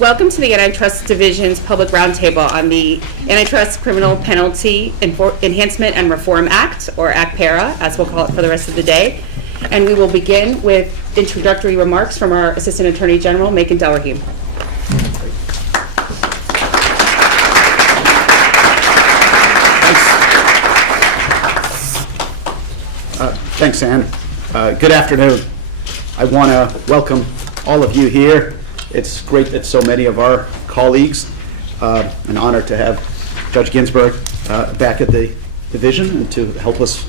Welcome to the Antitrust Division's Public Roundtable on the Antitrust Criminal Penalty Enhancement and Reform Act, or ACPERA, as we'll call it for the rest of the day. And we will begin with introductory remarks from our Assistant Attorney General, Macon Delrahim. Thanks, Ann. Good afternoon. I want to welcome all of you here. It's great that so many of our colleagues, an honor to have Judge Ginsburg back at the division and to help us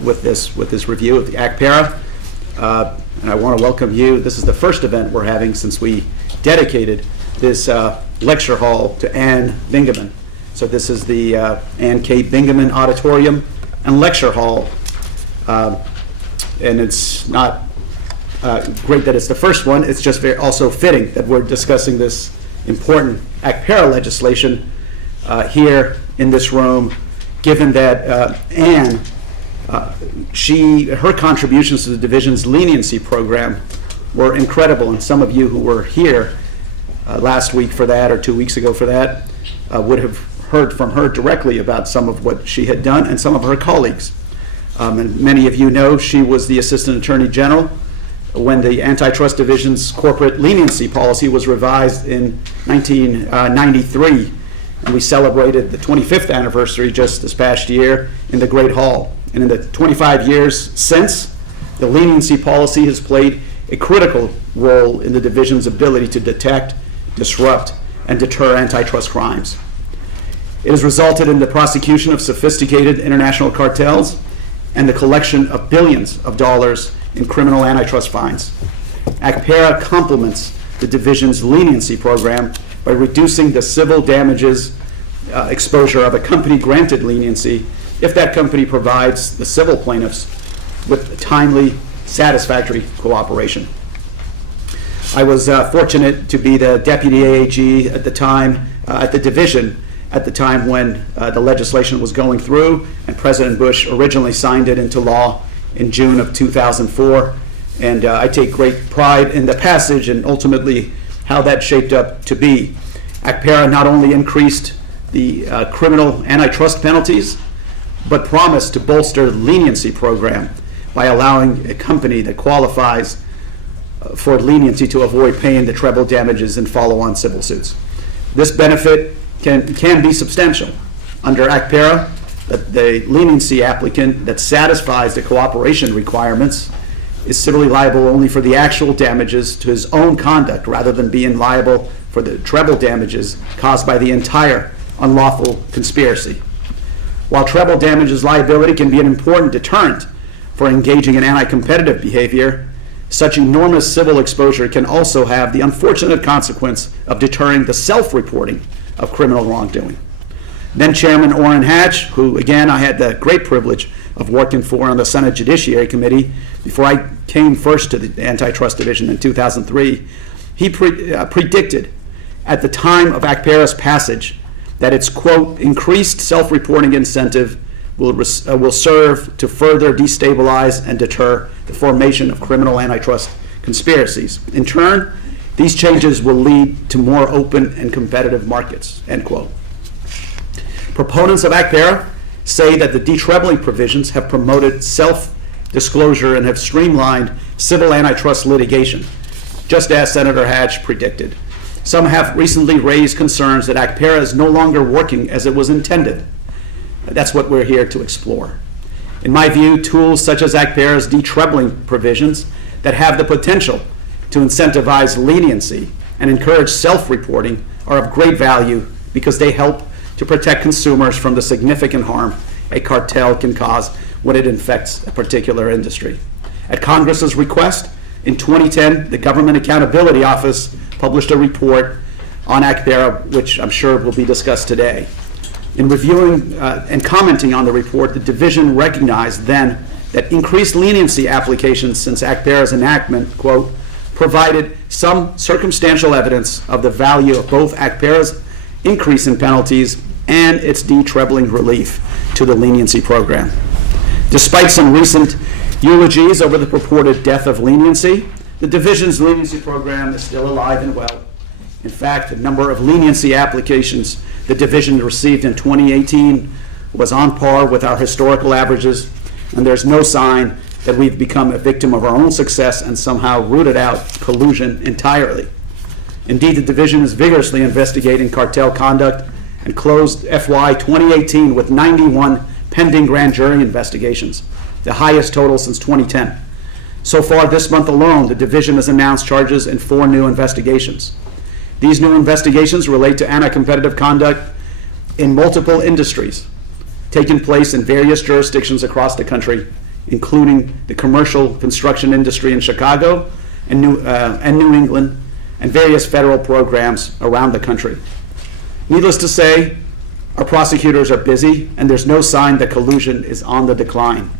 with this review of the ACPERA. And I want to welcome you. This is the first event we're having since we dedicated this lecture hall to Ann Bingaman. So this is the Ann K. Bingaman Auditorium and Lecture Hall. And it's not great that it's the first one. It's just also fitting that we're discussing this important ACPERA legislation here in this room, given that Ann, her contributions to the division's leniency program were incredible, and some of you who were here last week for that or 2 weeks ago for that would have heard from her directly about some of what she had done and some of her colleagues. And many of you know she was the Assistant Attorney General when the Antitrust Division's corporate leniency policy was revised in 1993. And we celebrated the 25th anniversary just this past year in the Great Hall. And in the 25 years since, the leniency policy has played a critical role in the division's ability to detect, disrupt, and deter antitrust crimes. It has resulted in the prosecution of sophisticated international cartels and the collection of billions of dollars in criminal antitrust fines. ACPERA complements the division's leniency program by reducing the civil damages exposure of a company granted leniency if that company provides the civil plaintiffs with timely, satisfactory cooperation. I was fortunate to be the deputy AAG at the time, at the division, at the time when the legislation was going through, and President Bush originally signed it into law in June of 2004. And I take great pride in the passage and ultimately how that shaped up to be. ACPERA not only increased the criminal antitrust penalties, but promised to bolster the leniency program by allowing a company that qualifies for leniency to avoid paying the treble damages in follow-on civil suits. This benefit can be substantial. Under ACPERA, the leniency applicant that satisfies the cooperation requirements is civilly liable only for the actual damages to his own conduct rather than being liable for the treble damages caused by the entire unlawful conspiracy. While treble damages liability can be an important deterrent for engaging in anti-competitive behavior, such enormous civil exposure can also have the unfortunate consequence of deterring the self-reporting of criminal wrongdoing. Then Chairman Orrin Hatch, who again I had the great privilege of working for on the Senate Judiciary Committee before I came first to the Antitrust Division in 2003, he predicted at the time of ACPERA's passage that its, quote, increased self-reporting incentive will serve to further destabilize and deter the formation of criminal antitrust conspiracies. In turn, these changes will lead to more open and competitive markets, end quote. Proponents of ACPERA say that the detrebling provisions have promoted self-disclosure and have streamlined civil antitrust litigation, just as Senator Hatch predicted. Some have recently raised concerns that ACPERA is no longer working as it was intended. That's what we're here to explore. In my view, tools such as ACPERA's detrebling provisions that have the potential to incentivize leniency and encourage self-reporting are of great value because they help to protect consumers from the significant harm a cartel can cause when it infects a particular industry. At Congress's request, in 2010, the Government Accountability Office published a report on ACPERA, which I'm sure will be discussed today. In reviewing and commenting on the report, the division recognized then that increased leniency applications since ACPERA's enactment, quote, provided some circumstantial evidence of the value of both ACPERA's increase in penalties and its detrebling relief to the leniency program. Despite some recent eulogies over the purported death of leniency, the division's leniency program is still alive and well, In fact, the number of leniency applications the division received in 2018 was on par with our historical averages, and there's no sign that we've become a victim of our own success and somehow rooted out collusion entirely. Indeed, the division is vigorously investigating cartel conduct and closed FY 2018 with 91 pending grand jury investigations, the highest total since 2010. So far this month alone, the division has announced charges in 4 new investigations. These new investigations relate to anti-competitive conduct in multiple industries, taking place in various jurisdictions across the country, including the commercial construction industry in Chicago and New England, and various federal programs around the country. Needless to say, our prosecutors are busy, and there's no sign that collusion is on the decline.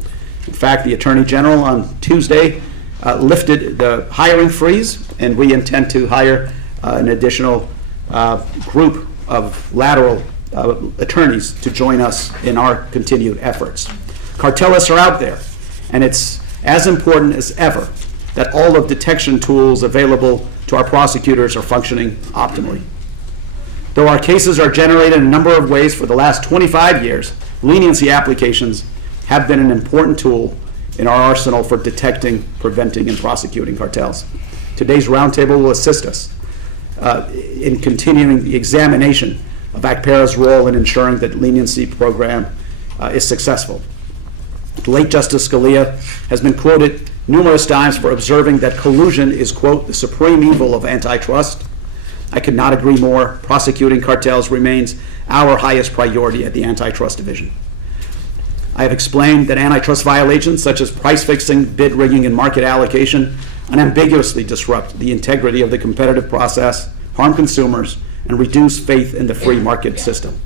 In fact, the Attorney General on Tuesday lifted the hiring freeze, and we intend to hire an additional group of lateral attorneys to join us in our continued efforts. Cartelists are out there, and it's as important as ever that all of detection tools available to our prosecutors are functioning optimally. Though our cases are generated in a number of ways for the last 25 years, leniency applications have been an important tool in our arsenal for detecting, preventing, and prosecuting cartels. Today's roundtable will assist us in continuing the examination of ACPERA's role in ensuring that leniency program is successful. The late Justice Scalia has been quoted numerous times for observing that collusion is, quote, the supreme evil of antitrust. I could not agree more. Prosecuting cartels remains our highest priority at the Antitrust Division. I have explained that antitrust violations such as price fixing, bid rigging, and market allocation unambiguously disrupt the integrity of the competitive process, harm consumers, and reduce faith in the free market system.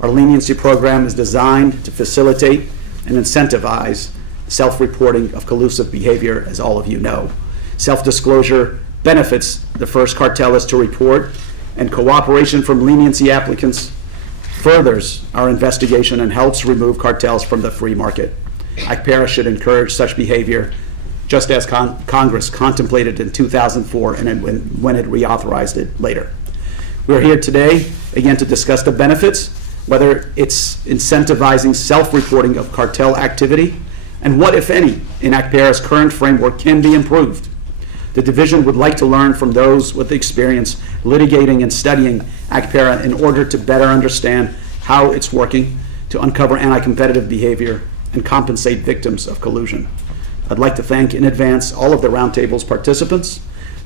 Our leniency program is designed to facilitate and incentivize self-reporting of collusive behavior, as all of you know. Self-disclosure benefits the first cartelists to report, and cooperation from leniency applicants furthers our investigation and helps remove cartels from the free market. ACPERA should encourage such behavior, just as Congress contemplated in 2004 and when it reauthorized it later. We're here today, again, to discuss the benefits, whether it's incentivizing self-reporting of cartel activity, and what, if any, in ACPERA's current framework can be improved. The division would like to learn from those with experience litigating and studying ACPERA in order to better understand how it's working to uncover anti-competitive behavior and compensate victims of collusion. I'd like to thank in advance all of the Roundtable's participants,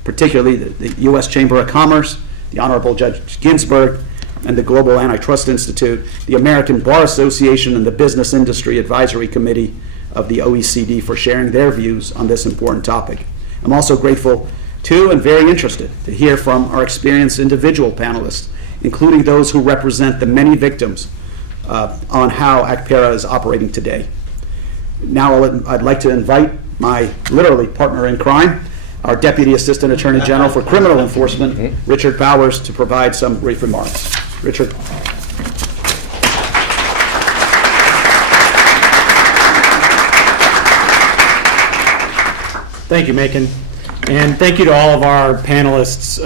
particularly the U.S. Chamber of Commerce, the Honorable Judge Ginsburg, and the Global Antitrust Institute, the American Bar Association, and the Business Industry Advisory Committee of the OECD for sharing their views on this important topic. I'm also grateful to and very interested to hear from our experienced individual panelists, including those who represent the many victims on how ACPERA is operating today. Now I'd like to invite my literally partner in crime, our Deputy Assistant Attorney General for Criminal Enforcement, Richard Bowers, to provide some brief remarks. Richard. Thank you, Macon. And thank you to all of our panelists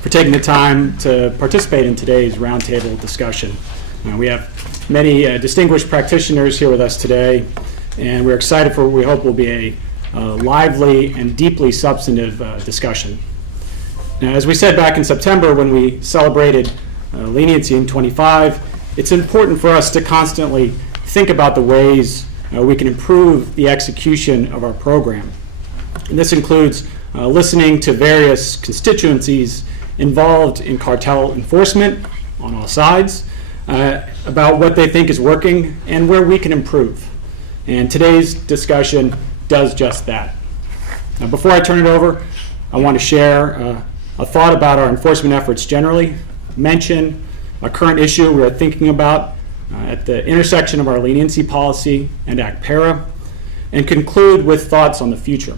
for taking the time to participate in today's roundtable discussion. We have many distinguished practitioners here with us today, and we're excited for what we hope will be a lively and deeply substantive discussion. Now, as we said back in September when we celebrated leniency in 25, it's important for us to constantly think about the ways we can improve the execution of our program. And this includes listening to various constituencies involved in cartel enforcement on all sides about what they think is working and where we can improve. And today's discussion does just that. Now, before I turn it over, I want to share a thought about our enforcement efforts generally, mention a current issue we're thinking about at the intersection of our leniency policy and ACPERA, and conclude with thoughts on the future.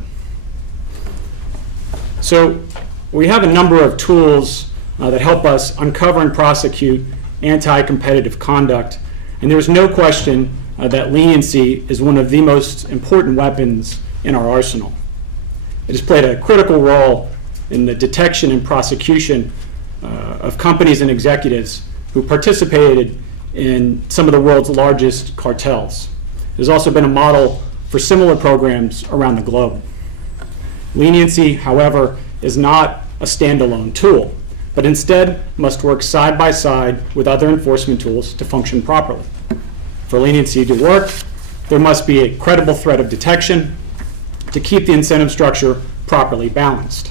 So we have a number of tools that help us uncover and prosecute anti-competitive conduct, and there's no question that leniency is one of the most important weapons in our arsenal. It has played a critical role in the detection and prosecution of companies and executives who participated in some of the world's largest cartels. There's also been a model for similar programs around the globe. Leniency, however, is not a standalone tool, but instead must work side by side with other enforcement tools to function properly. For leniency to work, there must be a credible threat of detection to keep the incentive structure properly balanced.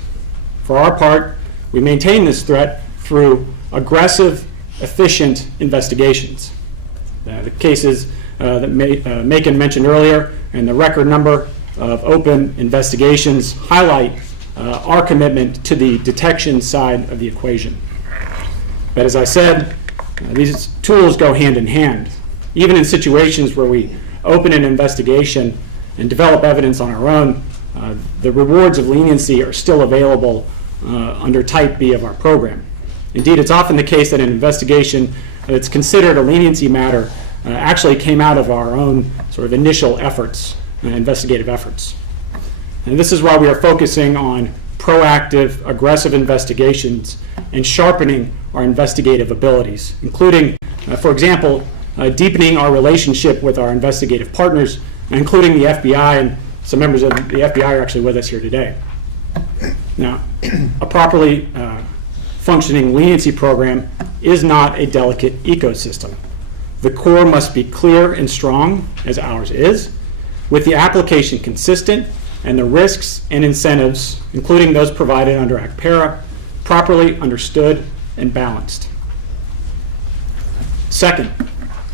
For our part, we maintain this threat through aggressive, efficient investigations. The cases that Macon mentioned earlier and the record number of open investigations highlight our commitment to the detection side of the equation. But as I said, these tools go hand in hand. Even in situations where we open an investigation and develop evidence on our own, the rewards of leniency are still available under Type B of our program. Indeed, it's often the case that an investigation that's considered a leniency matter actually came out of our own sort of initial efforts, investigative efforts. And this is why we are focusing on proactive, aggressive investigations and sharpening our investigative abilities, including, for example, deepening our relationship with our investigative partners, including the FBI, and some members of the FBI are actually with us here today. Now, a properly functioning leniency program is not a delicate ecosystem. The core must be clear and strong, as ours is, with the application consistent and the risks and incentives, including those provided under ACPERA, properly understood and balanced. Second,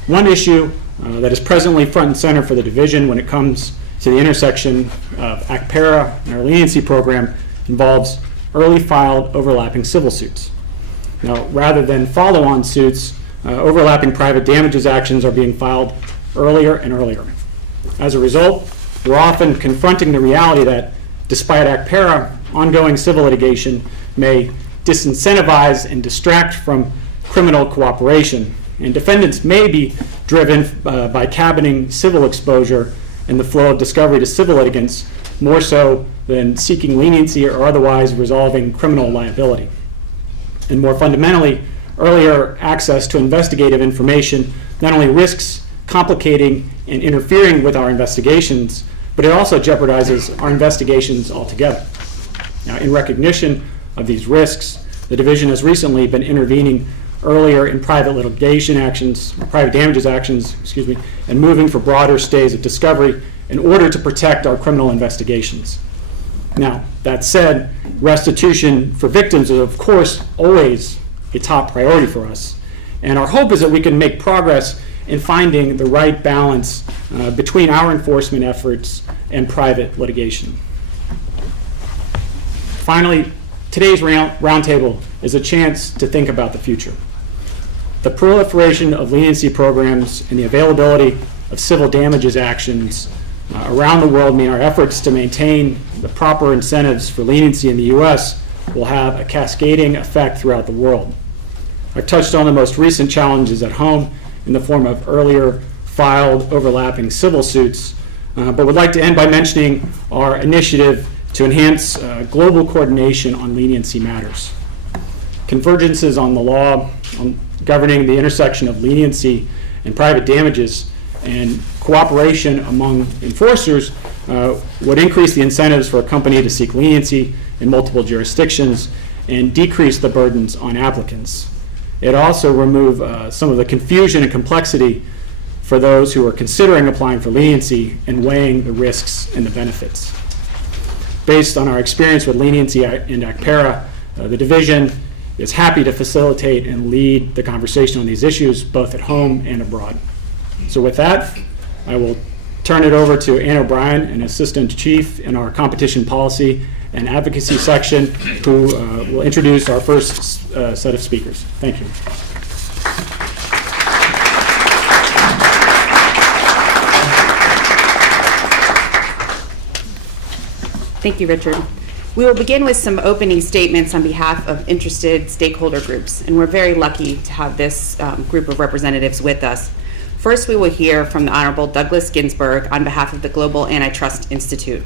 one issue that is presently front and center for the division when it comes to the intersection of ACPERA and our leniency program involves early filed overlapping civil suits. Now, rather than follow-on suits, overlapping private damages actions are being filed earlier and earlier. As a result, we're often confronting the reality that, despite ACPERA, ongoing civil litigation may disincentivize and distract from criminal cooperation, and defendants may be driven by cabining civil exposure and the flow of discovery to civil litigants more so than seeking leniency or otherwise resolving criminal liability. And more fundamentally, earlier access to investigative information not only risks complicating and interfering with our investigations, but it also jeopardizes our investigations altogether. Now, in recognition of these risks, the division has recently been intervening earlier in private litigation actions, private damages actions, and moving for broader stays of discovery in order to protect our criminal investigations. Now, that said, restitution for victims is, of course, always a top priority for us. And our hope is that we can make progress in finding the right balance between our enforcement efforts and private litigation. Finally, today's roundtable is a chance to think about the future. The proliferation of leniency programs and the availability of civil damages actions around the world mean our efforts to maintain the proper incentives for leniency in the U.S. will have a cascading effect throughout the world. I've touched on the most recent challenges at home in the form of earlier filed overlapping civil suits, but would like to end by mentioning our initiative to enhance global coordination on leniency matters. Convergences on the law governing the intersection of leniency and private damages and cooperation among enforcers would increase the incentives for a company to seek leniency in multiple jurisdictions and decrease the burdens on applicants. It also remove some of the confusion and complexity for those who are considering applying for leniency and weighing the risks and the benefits. Based on our experience with leniency in ACPERA, the division is happy to facilitate and lead the conversation on these issues both at home and abroad. So with that, I will turn it over to Ann O'Brien, an Assistant Chief in our Competition Policy and Advocacy section, who will introduce our first set of speakers. Thank you. Thank you, Richard. We will begin with some opening statements on behalf of interested stakeholder groups, and we're very lucky to have this group of representatives with us. First, we will hear from the Honorable Douglas Ginsburg on behalf of the Global Antitrust Institute.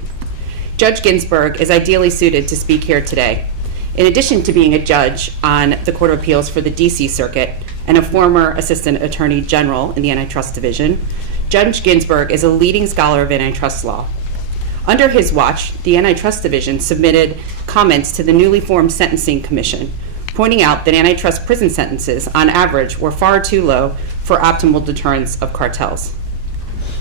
Judge Ginsburg is ideally suited to speak here today. In addition to being a judge on the Court of Appeals for the DC Circuit and a former Assistant Attorney General in the Antitrust Division, Judge Ginsburg is a leading scholar of antitrust law. Under his watch, the Antitrust Division submitted comments to the newly formed Sentencing Commission, pointing out that antitrust prison sentences, on average, were far too low for optimal deterrence of cartels.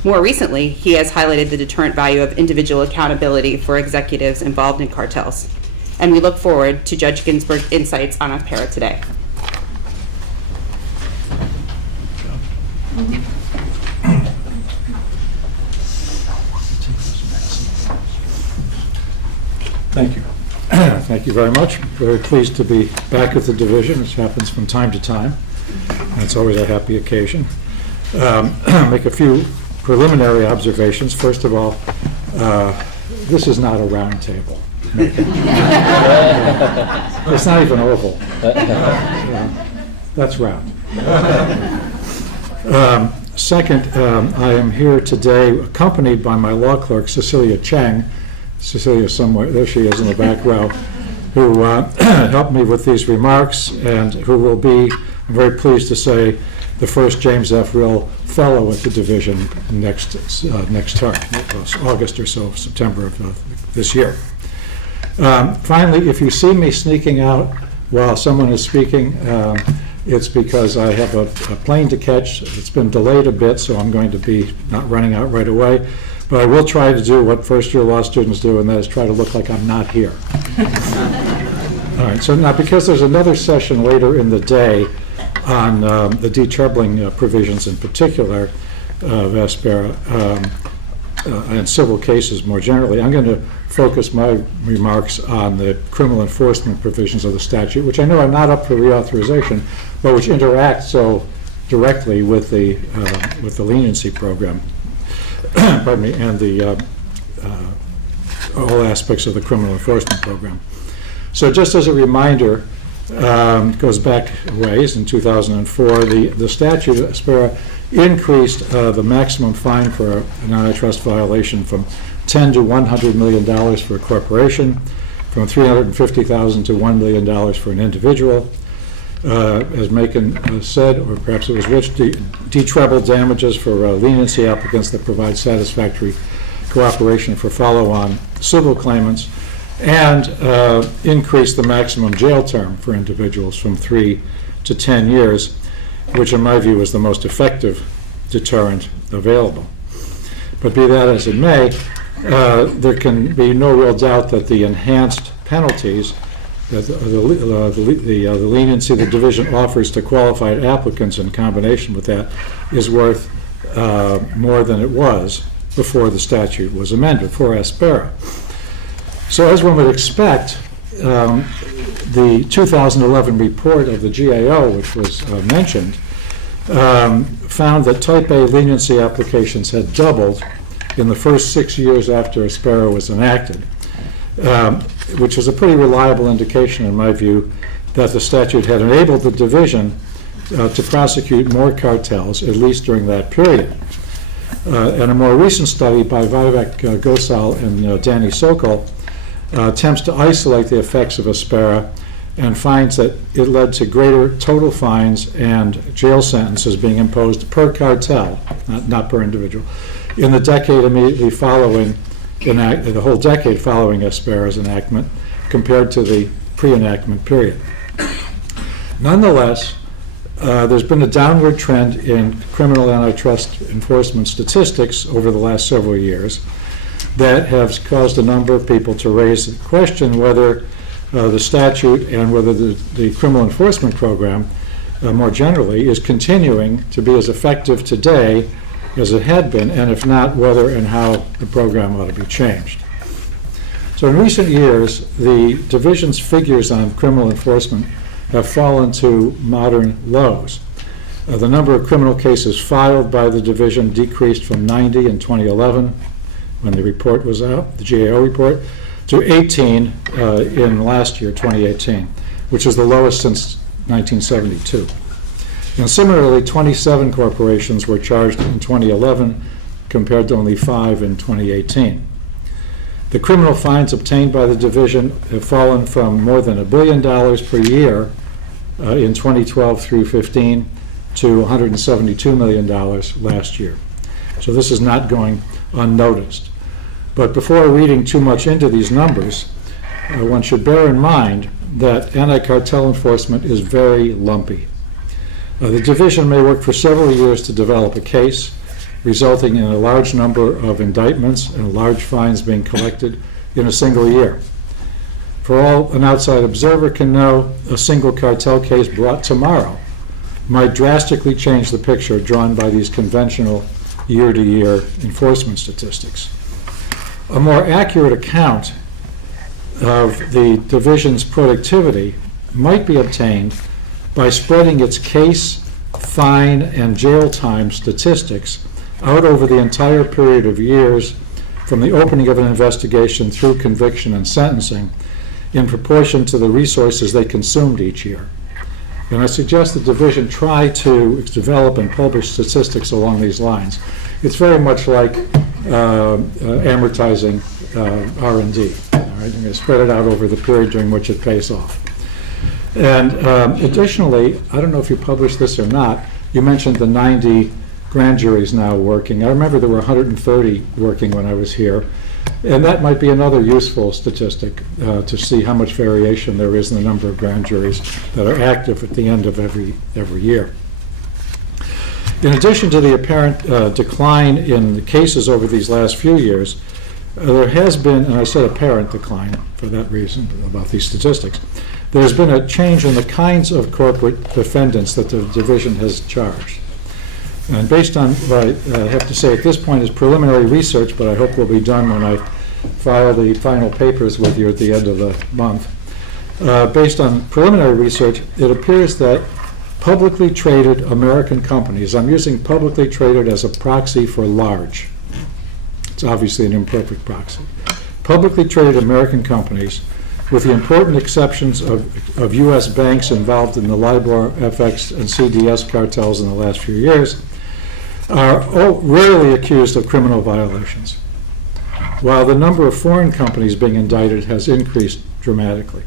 More recently, he has highlighted the deterrent value of individual accountability for executives involved in cartels. And we look forward to Judge Ginsburg's insights on ACPERA today. Thank you. Thank you very much. Very pleased to be back at the division. This happens from time to time, and it's always a happy occasion. Make a few preliminary observations. First of all, this is not a round table. It's not even oval. That's round. Second, I am here today accompanied by my law clerk, Cecilia Chang. Cecilia's somewhere, there she is in the back row, who helped me with these remarks and who will be, I'm very pleased to say, the first James F. Rill Fellow at the division next term, August or so, September of this year. Finally, if you see me sneaking out while someone is speaking, it's because I have a plane to catch. It's been delayed a bit, so I'm going to be not running out right away. But I will try to do what first-year law students do, and that is try to look like I'm not here. All right, so now because there's another session later in the day on the detroubling provisions in particular of ACPERA and civil cases more generally, I'm going to focus my remarks on the criminal enforcement provisions of the statute, which I know are not up for reauthorization, but which interact so directly with the leniency program. Pardon me, and all aspects of the criminal enforcement program. So just as a reminder, goes back a ways, in 2004, the statute, ACPERA, increased the maximum fine for an antitrust violation from $10 to $100 million for a corporation, from $350,000 to $1 million for an individual. As Macon said, or perhaps it was Rich, de-treble damages for leniency applicants that provide satisfactory cooperation for follow-on civil claimants, and increase the maximum jail term for individuals from 3 to 10 years, which in my view is the most effective deterrent available. But be that as it may, there can be no real doubt that the enhanced penalties that the leniency the division offers to qualified applicants in combination with that is worth more than it was before the statute was amended for ACPERA. So as one would expect, the 2011 report of the GAO, which was mentioned, found that Type A leniency applications had doubled in the first 6 years after ACPERA was enacted, which was a pretty reliable indication, in my view, that the statute had enabled the division to prosecute more cartels, at least during that period. And a more recent study by Vivek Gosal and Danny Sokol attempts to isolate the effects of ACPERA and finds that it led to greater total fines and jail sentences being imposed per cartel, not per individual, in the decade immediately following the whole decade following ACPERA's enactment compared to the pre-enactment period. Nonetheless, there's been a downward trend in criminal antitrust enforcement statistics over the last several years that has caused a number of people to raise the question whether the statute and whether the criminal enforcement program more generally is continuing to be as effective today as it had been, and if not, whether and how the program ought to be changed. So in recent years, the division's figures on criminal enforcement have fallen to modern lows. The number of criminal cases filed by the division decreased from 90 in 2011, when the report was out, the GAO report, to 18 in last year, 2018, which is the lowest since 1972. And similarly, 27 corporations were charged in 2011 compared to only 5 in 2018. The criminal fines obtained by the division have fallen from more than $1 billion per year in 2012 through 15 to $172 million last year. So this is not going unnoticed. But before reading too much into these numbers, one should bear in mind that anti-cartel enforcement is very lumpy. The division may work for several years to develop a case, resulting in a large number of indictments and large fines being collected in a single year. For all an outside observer can know, a single cartel case brought tomorrow might drastically change the picture drawn by these conventional year-to-year enforcement statistics. A more accurate account of the division's productivity might be obtained by spreading its case, fine, and jail time statistics out over the entire period of years from the opening of an investigation through conviction and sentencing in proportion to the resources they consumed each year. And I suggest the division try to develop and publish statistics along these lines. It's very much like amortizing R&D. All right? You're going to spread it out over the period during which it pays off. And additionally, I don't know if you published this or not, you mentioned the 90 grand juries now working. I remember there were 130 working when I was here. And that might be another useful statistic to see how much variation there is in the number of grand juries that are active at the end of every year. In addition to the apparent decline in the cases over these last few years, there has been, and I said apparent decline for that reason about these statistics, there's been a change in the kinds of corporate defendants that the division has charged. And based on what I have to say at this point is preliminary research, but I hope will be done when I file the final papers with you at the end of the month. Based on preliminary research, it appears that publicly traded American companies, I'm using publicly traded as a proxy for large. It's obviously an imperfect proxy. Publicly traded American companies, with the important exceptions of U.S. banks involved in the LIBOR, FX, and CDS cartels in the last few years, are rarely accused of criminal violations, while the number of foreign companies being indicted has increased dramatically,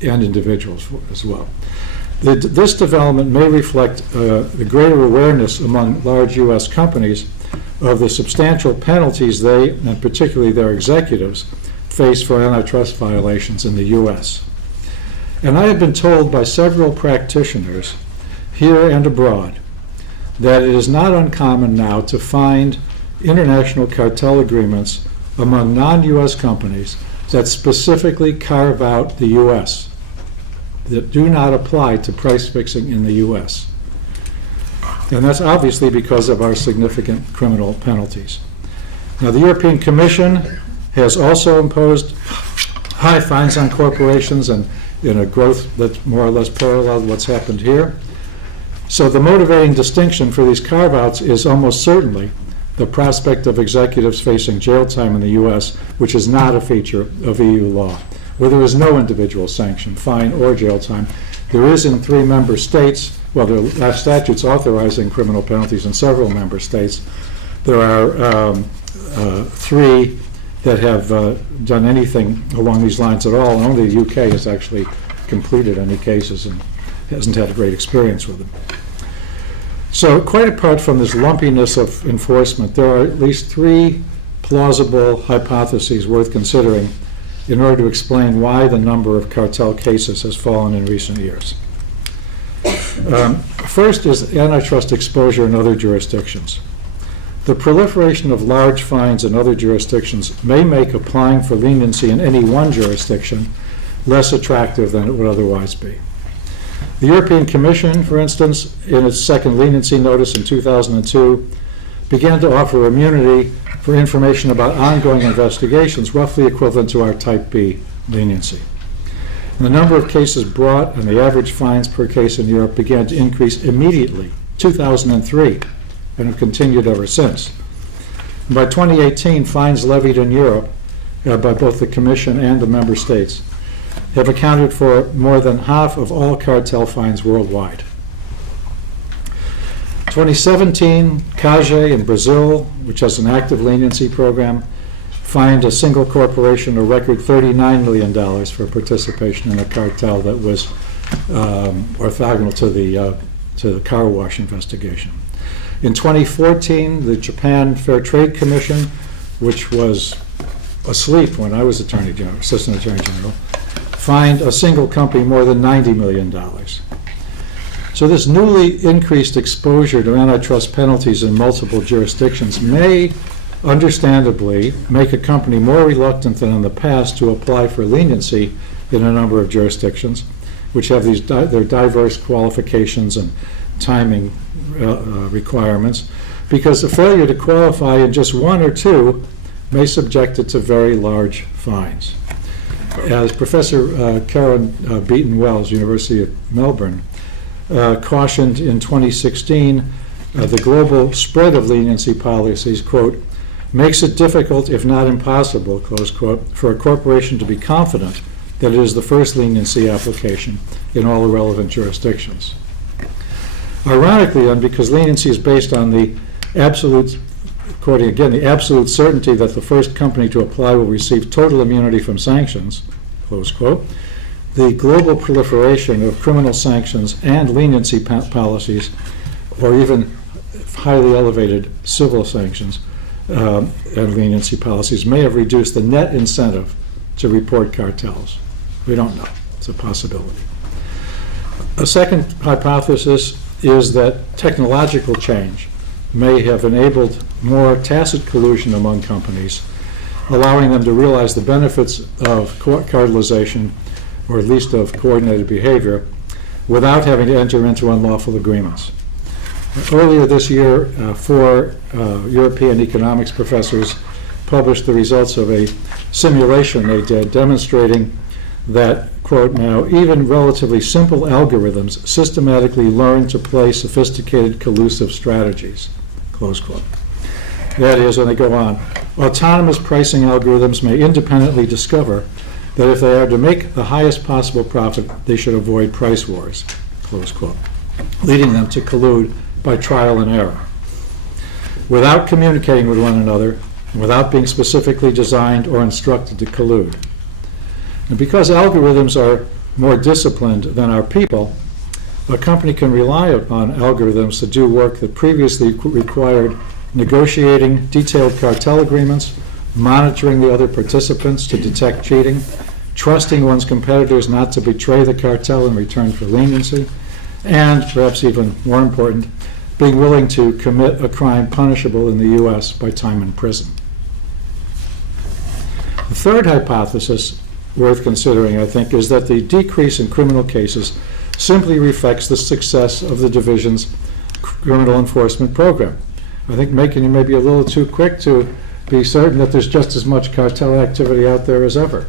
and individuals as well. This development may reflect the greater awareness among large U.S. companies of the substantial penalties they, and particularly their executives, face for antitrust violations in the U.S. And I have been told by several practitioners here and abroad that it is not uncommon now to find international cartel agreements among non-U.S. companies that specifically carve out the U.S., that do not apply to price fixing in the U.S. And that's obviously because of our significant criminal penalties. Now, the European Commission has also imposed high fines on corporations and in a growth that's more or less paralleled what's happened here. So the motivating distinction for these carve-outs is almost certainly the prospect of executives facing jail time in the U.S., which is not a feature of EU law, where there is no individual sanction, fine, or jail time. There is in 3 member states, well, there are statutes authorizing criminal penalties in several member states. There are 3 that have done anything along these lines at all. Only the UK has actually completed any cases and hasn't had a great experience with them. So quite apart from this lumpiness of enforcement, there are at least 3 plausible hypotheses worth considering in order to explain why the number of cartel cases has fallen in recent years. First is antitrust exposure in other jurisdictions. The proliferation of large fines in other jurisdictions may make applying for leniency in any one jurisdiction less attractive than it would otherwise be. The European Commission, for instance, in its second leniency notice in 2002, began to offer immunity for information about ongoing investigations, roughly equivalent to our Type B leniency. And the number of cases brought and the average fines per case in Europe began to increase immediately, 2003, and have continued ever since. And by 2018, fines levied in Europe by both the Commission and the member states have accounted for more than half of all cartel fines worldwide. 2017, CAGE in Brazil, which has an active leniency program, fined a single corporation a record $39 million for participation in a cartel that was orthogonal to the car wash investigation. In 2014, the Japan Fair Trade Commission, which was asleep when I was Assistant Attorney General, fined a single company more than $90 million. So this newly increased exposure to antitrust penalties in multiple jurisdictions may, understandably, make a company more reluctant than in the past to apply for leniency in a number of jurisdictions, which have their diverse qualifications and timing requirements, because a failure to qualify in just one or two may subject it to very large fines. As Professor Karen Beaton-Wells, University of Melbourne, cautioned in 2016, the global spread of leniency policies, quote, makes it difficult, if not impossible, close quote, for a corporation to be confident that it is the first leniency application in all the relevant jurisdictions. Ironically, and because leniency is based on the absolute, quoting again, the absolute certainty that the first company to apply will receive total immunity from sanctions, close quote, the global proliferation of criminal sanctions and leniency policies, or even highly elevated civil sanctions and leniency policies, may have reduced the net incentive to report cartels. We don't know. It's a possibility. A second hypothesis is that technological change may have enabled more tacit collusion among companies, allowing them to realize the benefits of cartelization, or at least of coordinated behavior, without having to enter into unlawful agreements. Earlier this year, four European economics professors published the results of a simulation they did demonstrating that, quote now, even relatively simple algorithms systematically learn to play sophisticated collusive strategies, close quote. That is, and they go on, autonomous pricing algorithms may independently discover that if they are to make the highest possible profit, they should avoid price wars, close quote, leading them to collude by trial and error. Without communicating with one another, without being specifically designed or instructed to collude. And because algorithms are more disciplined than our people, a company can rely upon algorithms to do work that previously required negotiating detailed cartel agreements, monitoring the other participants to detect cheating, trusting one's competitors not to betray the cartel in return for leniency, and, perhaps even more important, being willing to commit a crime punishable in the U.S. by time in prison. The third hypothesis worth considering, I think, is that the decrease in criminal cases simply reflects the success of the division's criminal enforcement program. I think making it maybe a little too quick to be certain that there's just as much cartel activity out there as ever.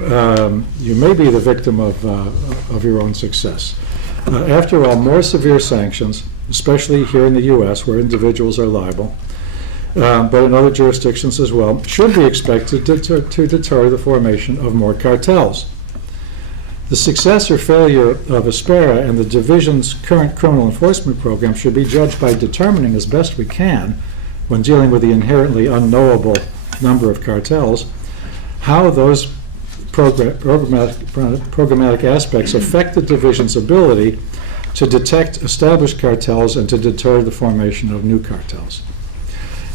You may be the victim of your own success. After all, more severe sanctions, especially here in the U.S. where individuals are liable, but in other jurisdictions as well, should be expected to deter the formation of more cartels. The success or failure of ACPERA and the division's current criminal enforcement program should be judged by determining as best we can, when dealing with the inherently unknowable number of cartels, how those programmatic aspects affect the division's ability to detect established cartels and to deter the formation of new cartels.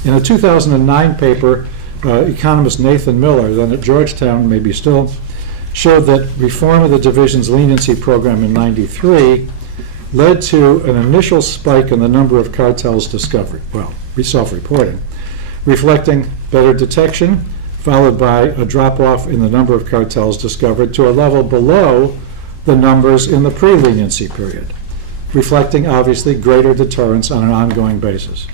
In a 2009 paper, economist Nathan Miller, then at Georgetown, maybe still, showed that reform of the division's leniency program in '93 led to an initial spike in the number of cartels discovered, well, self-reporting, reflecting better detection, followed by a drop-off in the number of cartels discovered to a level below the numbers in the pre-leniency period, reflecting, obviously, greater deterrence on an ongoing basis.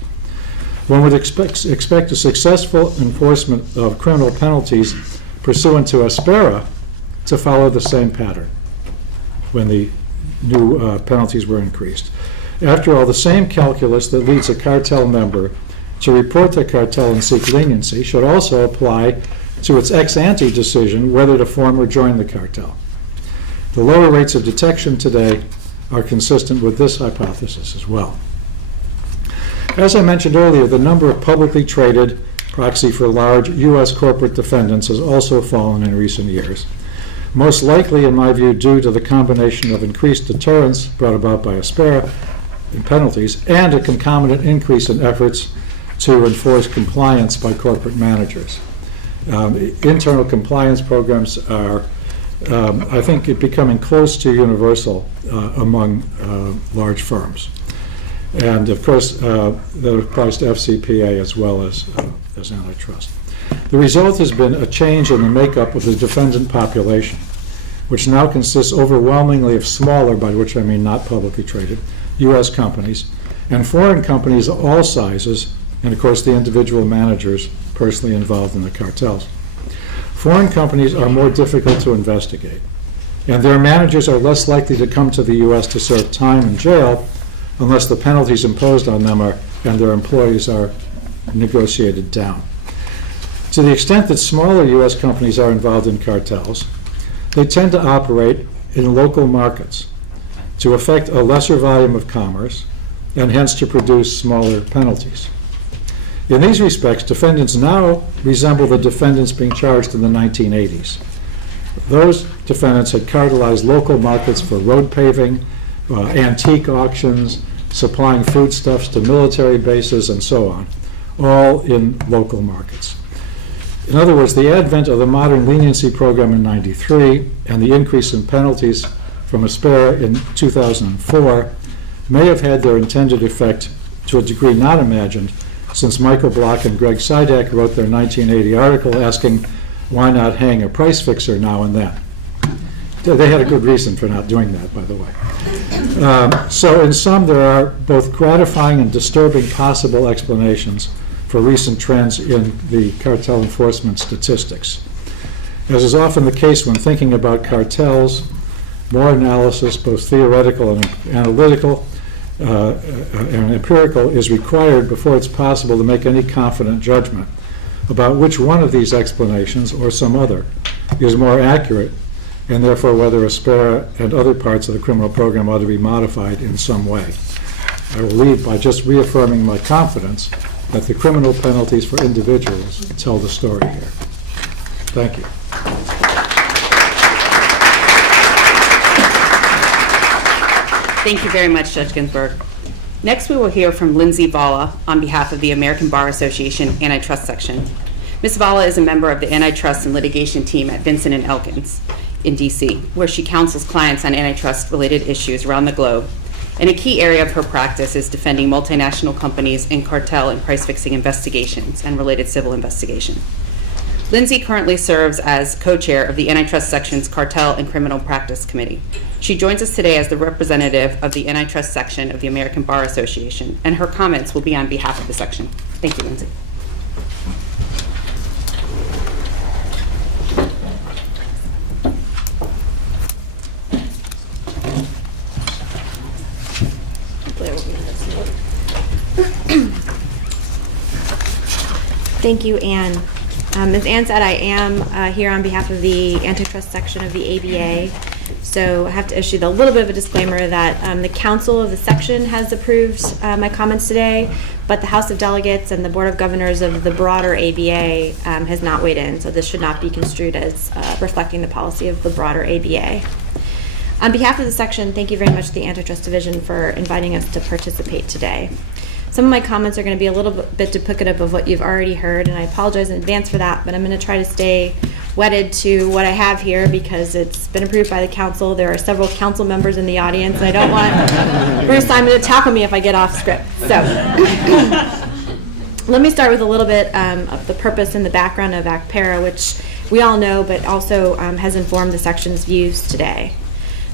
One would expect a successful enforcement of criminal penalties pursuant to ACPERA to follow the same pattern when the new penalties were increased. After all, the same calculus that leads a cartel member to report the cartel and seek leniency should also apply to its ex-ante decision whether to form or join the cartel. The lower rates of detection today are consistent with this hypothesis as well. As I mentioned earlier, the number of publicly traded proxy for large U.S. corporate defendants, has also fallen in recent years. Most likely, in my view, due to the combination of increased deterrence brought about by ACPERA in penalties and a concomitant increase in efforts to enforce compliance by corporate managers. Internal compliance programs are, I think, becoming close to universal among large firms. And of course, that applies to FCPA as well as antitrust. The result has been a change in the makeup of the defendant population, which now consists overwhelmingly of smaller, by which I mean not publicly traded, U.S. companies, and foreign companies of all sizes, and of course the individual managers personally involved in the cartels. Foreign companies are more difficult to investigate, and their managers are less likely to come to the U.S. to serve time in jail unless the penalties imposed on them and their employees are negotiated down. To the extent that smaller U.S. companies are involved in cartels, they tend to operate in local markets to affect a lesser volume of commerce and hence to produce smaller penalties. In these respects, defendants now resemble the defendants being charged in the 1980s. Those defendants had cartelized local markets for road paving, antique auctions, supplying foodstuffs to military bases, and so on, all in local markets. In other words, the advent of the modern leniency program in '93 and the increase in penalties from ACPERA in 2004 may have had their intended effect to a degree not imagined since Michael Block and Greg Sidak wrote their 1980 article asking, why not hang a price fixer now and then? They had a good reason for not doing that, by the way. So in sum, there are both gratifying and disturbing possible explanations for recent trends in the cartel enforcement statistics. As is often the case when thinking about cartels, more analysis, both theoretical and analytical and empirical, is required before it's possible to make any confident judgment about which one of these explanations or some other is more accurate, and therefore whether ACPERA and other parts of the criminal program ought to be modified in some way. I will leave by just reaffirming my confidence that the criminal penalties for individuals tell the story here. Thank you. Thank you very much, Judge Ginsburg. Next, we will hear from Lindsay Valla on behalf of the American Bar Association Antitrust Section. Ms. Valla is a member of the Antitrust and Litigation team at Vincent & Elkins in D.C., where she counsels clients on antitrust-related issues around the globe. And a key area of her practice is defending multinational companies in cartel and price-fixing investigations and related civil investigation. Lindsay currently serves as co-chair of the Antitrust Section's Cartel and Criminal Practice Committee. She joins us today as the representative of the Antitrust Section of the American Bar Association, and her comments will be on behalf of the section. Thank you, Lindsay. Thank you, Anne. As Anne said, I am here on behalf of the Antitrust Section of the ABA. So I have to issue a little bit of a disclaimer that the council of the section has approved my comments today, but the House of Delegates and the Board of Governors of the broader ABA has not weighed in, so this should not be construed as reflecting the policy of the broader ABA. On behalf of the section, thank you very much to the Antitrust Division for inviting us to participate today. Some of my comments are going to be a little bit duplicative of what you've already heard, and I apologize in advance for that, but I'm going to try to stay wedded to what I have here because it's been approved by the council. There are several council members in the audience, and I don't want Bruce Simon to tackle me if I get off script. So let me start with a little bit of the purpose and the background of ACPERA, which we all know, but also has informed the section's views today.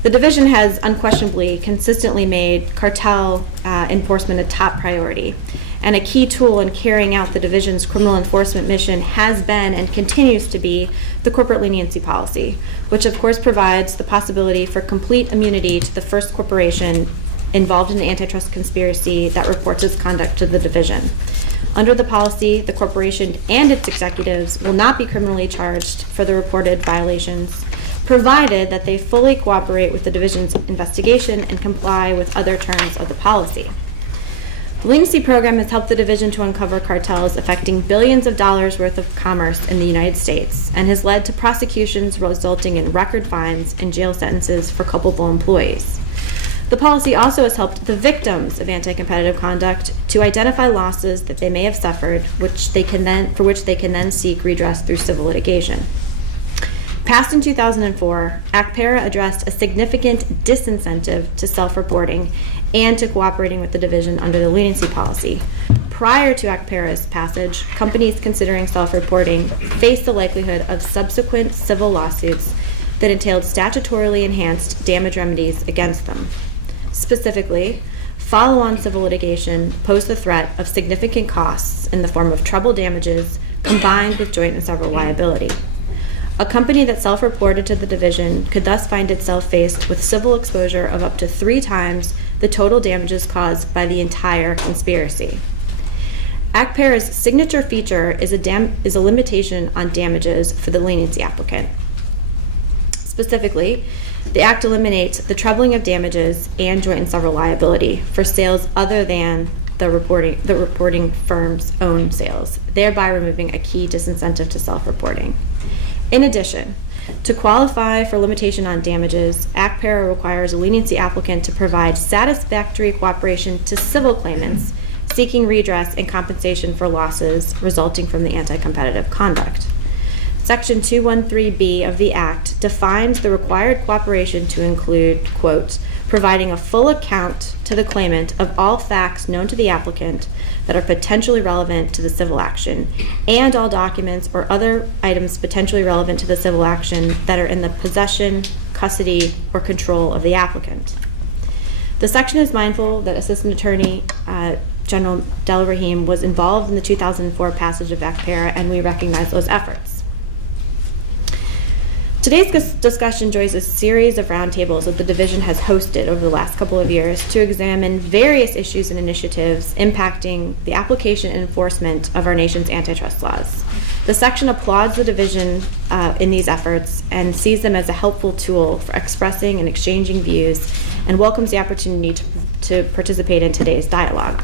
The division has unquestionably consistently made cartel enforcement a top priority, and a key tool in carrying out the division's criminal enforcement mission has been and continues to be the corporate leniency policy, which of course provides the possibility for complete immunity to the first corporation involved in an antitrust conspiracy that reports its conduct to the division. Under the policy, the corporation and its executives will not be criminally charged for the reported violations, provided that they fully cooperate with the division's investigation and comply with other terms of the policy. The leniency program has helped the division to uncover cartels affecting billions of dollars worth of commerce in the United States and has led to prosecutions resulting in record fines and jail sentences for culpable employees. The policy also has helped the victims of anti-competitive conduct to identify losses that they may have suffered, for which they can then seek redress through civil litigation. Passed in 2004, ACPERA addressed a significant disincentive to self-reporting and to cooperating with the division under the leniency policy. Prior to ACPERA's passage, companies considering self-reporting faced the likelihood of subsequent civil lawsuits that entailed statutorily enhanced damage remedies against them. Specifically, follow-on civil litigation posed the threat of significant costs in the form of treble damages combined with joint and several liability. A company that self-reported to the division could thus find itself faced with civil exposure of up to 3 times the total damages caused by the entire conspiracy. ACPERA's signature feature is a limitation on damages for the leniency applicant. Specifically, the Act eliminates the trebling of damages and joint and several liability for sales other than the reporting firm's own sales, thereby removing a key disincentive to self-reporting. In addition, to qualify for limitation on damages, ACPERA requires a leniency applicant to provide satisfactory cooperation to civil claimants seeking redress and compensation for losses resulting from the anti-competitive conduct. Section 213B of the Act defines the required cooperation to include, quote, providing a full account to the claimant of all facts known to the applicant that are potentially relevant to the civil action, and all documents or other items potentially relevant to the civil action that are in the possession, custody, or control of the applicant. The section is mindful that Assistant Attorney General Del Rahim was involved in the 2004 passage of ACPERA, and we recognize those efforts. Today's discussion joins a series of roundtables that the division has hosted over the last couple of years to examine various issues and initiatives impacting the application and enforcement of our nation's antitrust laws. The section applauds the division in these efforts and sees them as a helpful tool for expressing and exchanging views, and welcomes the opportunity to participate in today's dialogue.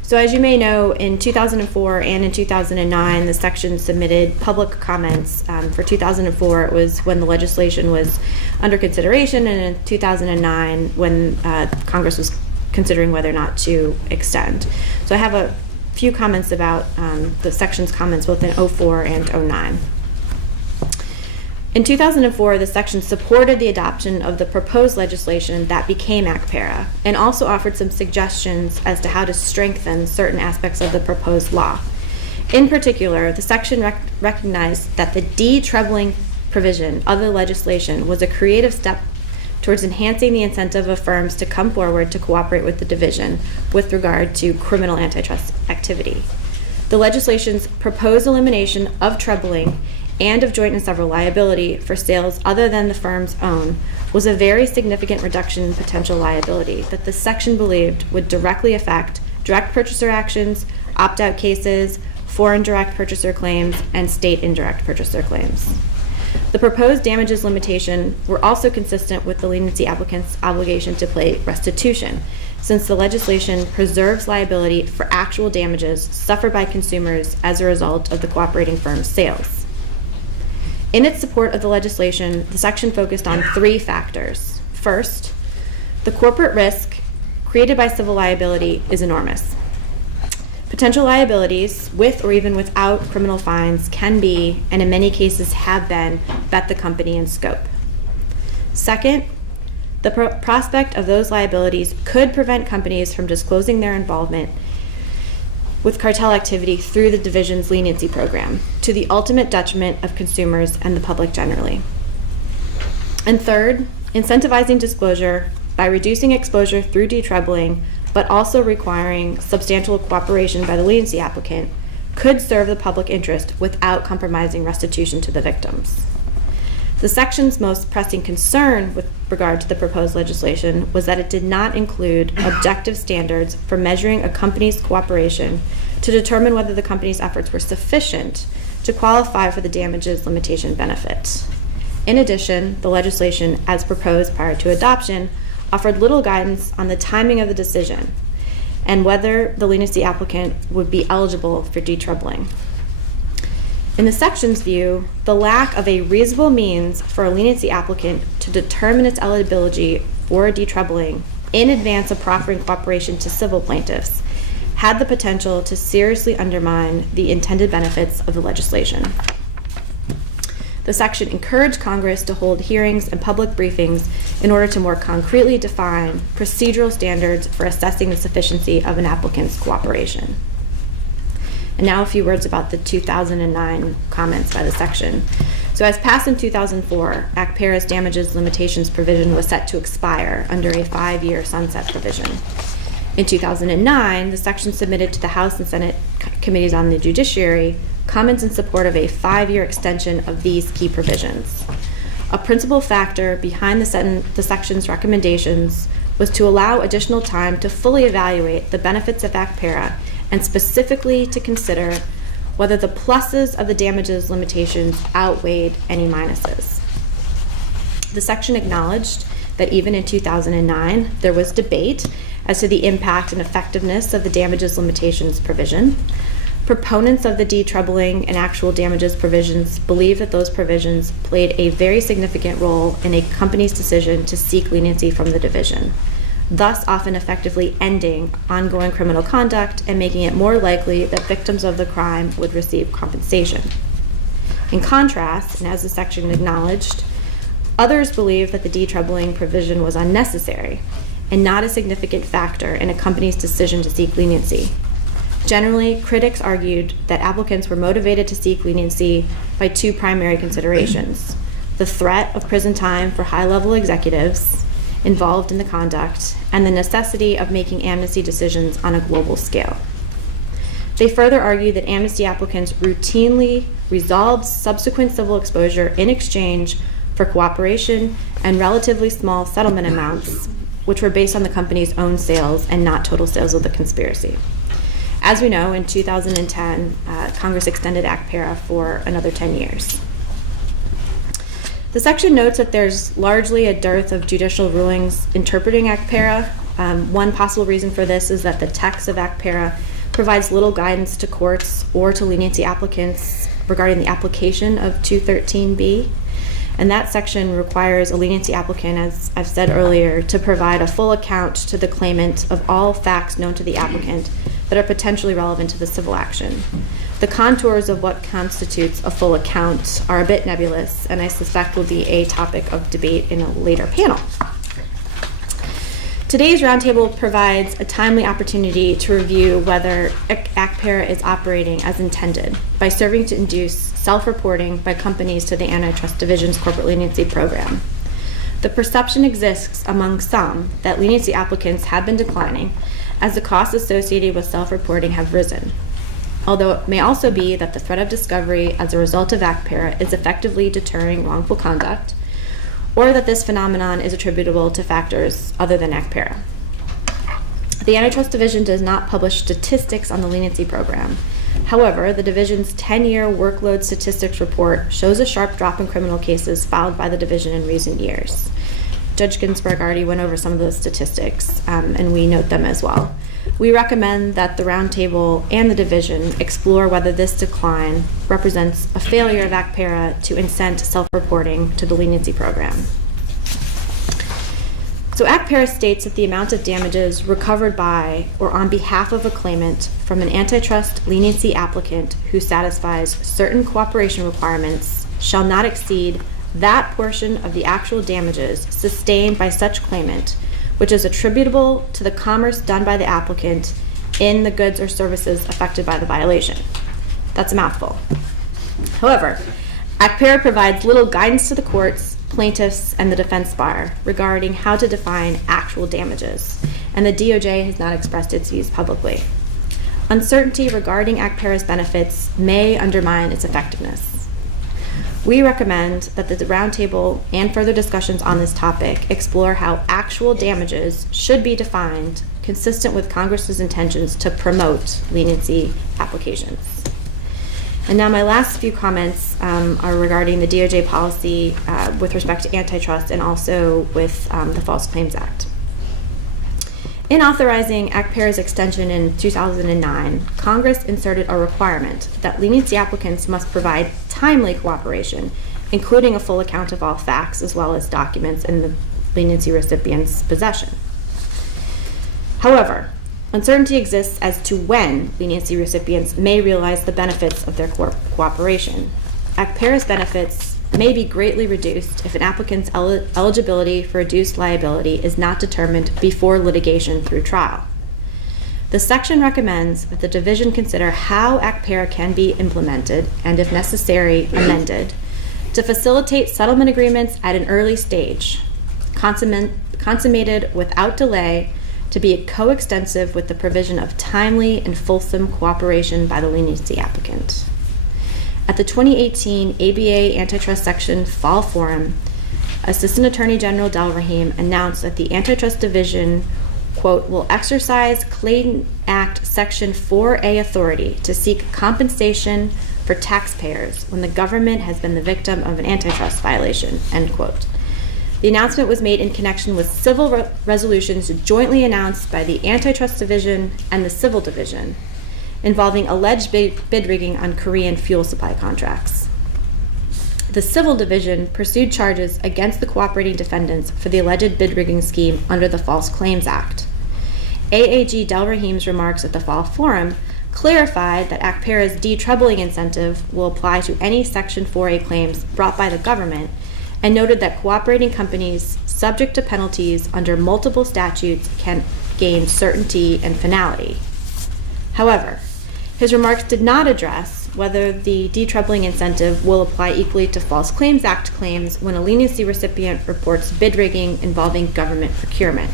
So as you may know, in 2004 and in 2009, the section submitted public comments. For 2004, it was when the legislation was under consideration, and in 2009, when Congress was considering whether or not to extend. So I have a few comments about the section's comments both in 04 and 09. In 2004, the section supported the adoption of the proposed legislation that became ACPERA, and also offered some suggestions as to how to strengthen certain aspects of the proposed law. In particular, the section recognized that the de-trebling provision of the legislation was a creative step towards enhancing the incentive of firms to come forward to cooperate with the division with regard to criminal antitrust activity. The legislation's proposed elimination of trebling and of joint and several liability for sales other than the firm's own was a very significant reduction in potential liability that the section believed would directly affect direct purchaser actions, opt-out cases, foreign direct purchaser claims, and state indirect purchaser claims. The proposed damages limitation were also consistent with the leniency applicant's obligation to pay restitution, since the legislation preserves liability for actual damages suffered by consumers as a result of the cooperating firm's sales. In its support of the legislation, the section focused on 3 factors. First, the corporate risk created by civil liability is enormous. Potential liabilities, with or even without criminal fines, can be, and in many cases have been, bet the company in scope. Second, the prospect of those liabilities could prevent companies from disclosing their involvement with cartel activity through the division's leniency program, to the ultimate detriment of consumers and the public generally. And third, incentivizing disclosure by reducing exposure through de-trebling, but also requiring substantial cooperation by the leniency applicant, could serve the public interest without compromising restitution to the victims. The section's most pressing concern with regard to the proposed legislation was that it did not include objective standards for measuring a company's cooperation to determine whether the company's efforts were sufficient to qualify for the damages limitation benefit. In addition, the legislation, as proposed prior to adoption, offered little guidance on the timing of the decision. and whether the leniency applicant would be eligible for detroubling. In the section's view, the lack of a reasonable means for a leniency applicant to determine its eligibility for a detroubling in advance of proffering cooperation to civil plaintiffs had the potential to seriously undermine the intended benefits of the legislation. The section encouraged Congress to hold hearings and public briefings in order to more concretely define procedural standards for assessing the sufficiency of an applicant's cooperation. And now a few words about the 2009 comments by the section. So as passed in 2004, ACPERA's damages limitations provision was set to expire under a 5-year sunset provision. In 2009, the section submitted to the House and Senate committees on the judiciary comments in support of a 5-year extension of these key provisions. A principal factor behind the section's recommendations was to allow additional time to fully evaluate the benefits of ACPERA and specifically to consider whether the pluses of the damages limitations outweighed any minuses. The section acknowledged that even in 2009, there was debate as to the impact and effectiveness of the damages limitations provision. Proponents of the detroubling and actual damages provisions believe that those provisions played a very significant role in a company's decision to seek leniency from the division, thus often effectively ending ongoing criminal conduct and making it more likely that victims of the crime would receive compensation. In contrast, and as the section acknowledged, others believe that the detroubling provision was unnecessary and not a significant factor in a company's decision to seek leniency. Generally, critics argued that applicants were motivated to seek leniency by 2 primary considerations: the threat of prison time for high-level executives involved in the conduct, and the necessity of making amnesty decisions on a global scale. They further argued that amnesty applicants routinely resolved subsequent civil exposure in exchange for cooperation and relatively small settlement amounts, which were based on the company's own sales and not total sales of the conspiracy. As we know, in 2010, Congress extended ACPERA for another 10 years. The section notes that there's largely a dearth of judicial rulings interpreting ACPERA. One possible reason for this is that the text of ACPERA provides little guidance to courts or to leniency applicants regarding the application of 213B. And that section requires a leniency applicant, as I've said earlier, to provide a full account to the claimant of all facts known to the applicant that are potentially relevant to the civil action. The contours of what constitutes a full account are a bit nebulous, and I suspect will be a topic of debate in a later panel. Today's roundtable provides a timely opportunity to review whether ACPERA is operating as intended by serving to induce self-reporting by companies to the Antitrust Division's corporate leniency program. The perception exists among some that leniency applicants have been declining as the costs associated with self-reporting have risen, although it may also be that the threat of discovery as a result of ACPERA is effectively deterring wrongful conduct, or that this phenomenon is attributable to factors other than ACPERA. The Antitrust Division does not publish statistics on the leniency program. However, the Division's 10-year workload statistics report shows a sharp drop in criminal cases filed by the Division in recent years. Judge Ginsburg already went over some of those statistics, and we note them as well. We recommend that the Roundtable and the Division explore whether this decline represents a failure of ACPERA to incent self-reporting to the leniency program. So ACPERA states that the amount of damages recovered by or on behalf of a claimant from an antitrust leniency applicant who satisfies certain cooperation requirements shall not exceed that portion of the actual damages sustained by such claimant which is attributable to the commerce done by the applicant in the goods or services affected by the violation. That's a mouthful. However, ACPERA provides little guidance to the courts, plaintiffs, and the defense bar regarding how to define actual damages, and the DOJ has not expressed its views publicly. Uncertainty regarding ACPERA's benefits may undermine its effectiveness. We recommend that the Roundtable and further discussions on this topic explore how actual damages should be defined consistent with Congress's intentions to promote leniency applications. And now my last few comments are regarding the DOJ policy with respect to antitrust and also with the False Claims Act. In authorizing ACPERA's extension in 2009, Congress inserted a requirement that leniency applicants must provide timely cooperation, including a full account of all facts as well as documents in the leniency recipient's possession. However, uncertainty exists as to when leniency recipients may realize the benefits of their cooperation. ACPERA's benefits may be greatly reduced if an applicant's eligibility for reduced liability is not determined before litigation through trial. The section recommends that the division consider how ACPERA can be implemented and, if necessary, amended to facilitate settlement agreements at an early stage, consummated without delay, to be coextensive with the provision of timely and fulsome cooperation by the leniency applicant. At the 2018 ABA Antitrust Section Fall Forum, Assistant Attorney General Del Rahim announced that the Antitrust Division, quote, will exercise Clayton Act Section 4A authority to seek compensation for taxpayers when the government has been the victim of an antitrust violation, end quote. The announcement was made in connection with civil resolutions jointly announced by the Antitrust Division and the Civil Division, involving alleged bid rigging on Korean fuel supply contracts. The Civil Division pursued charges against the cooperating defendants for the alleged bid rigging scheme under the False Claims Act. AAG Del Rahim's remarks at the Fall Forum clarified that ACPERA's de-troubling incentive will apply to any Section 4A claims brought by the government, and noted that cooperating companies subject to penalties under multiple statutes can gain certainty and finality. However, his remarks did not address whether the de-troubling incentive will apply equally to False Claims Act claims when a leniency recipient reports bid rigging involving government procurement.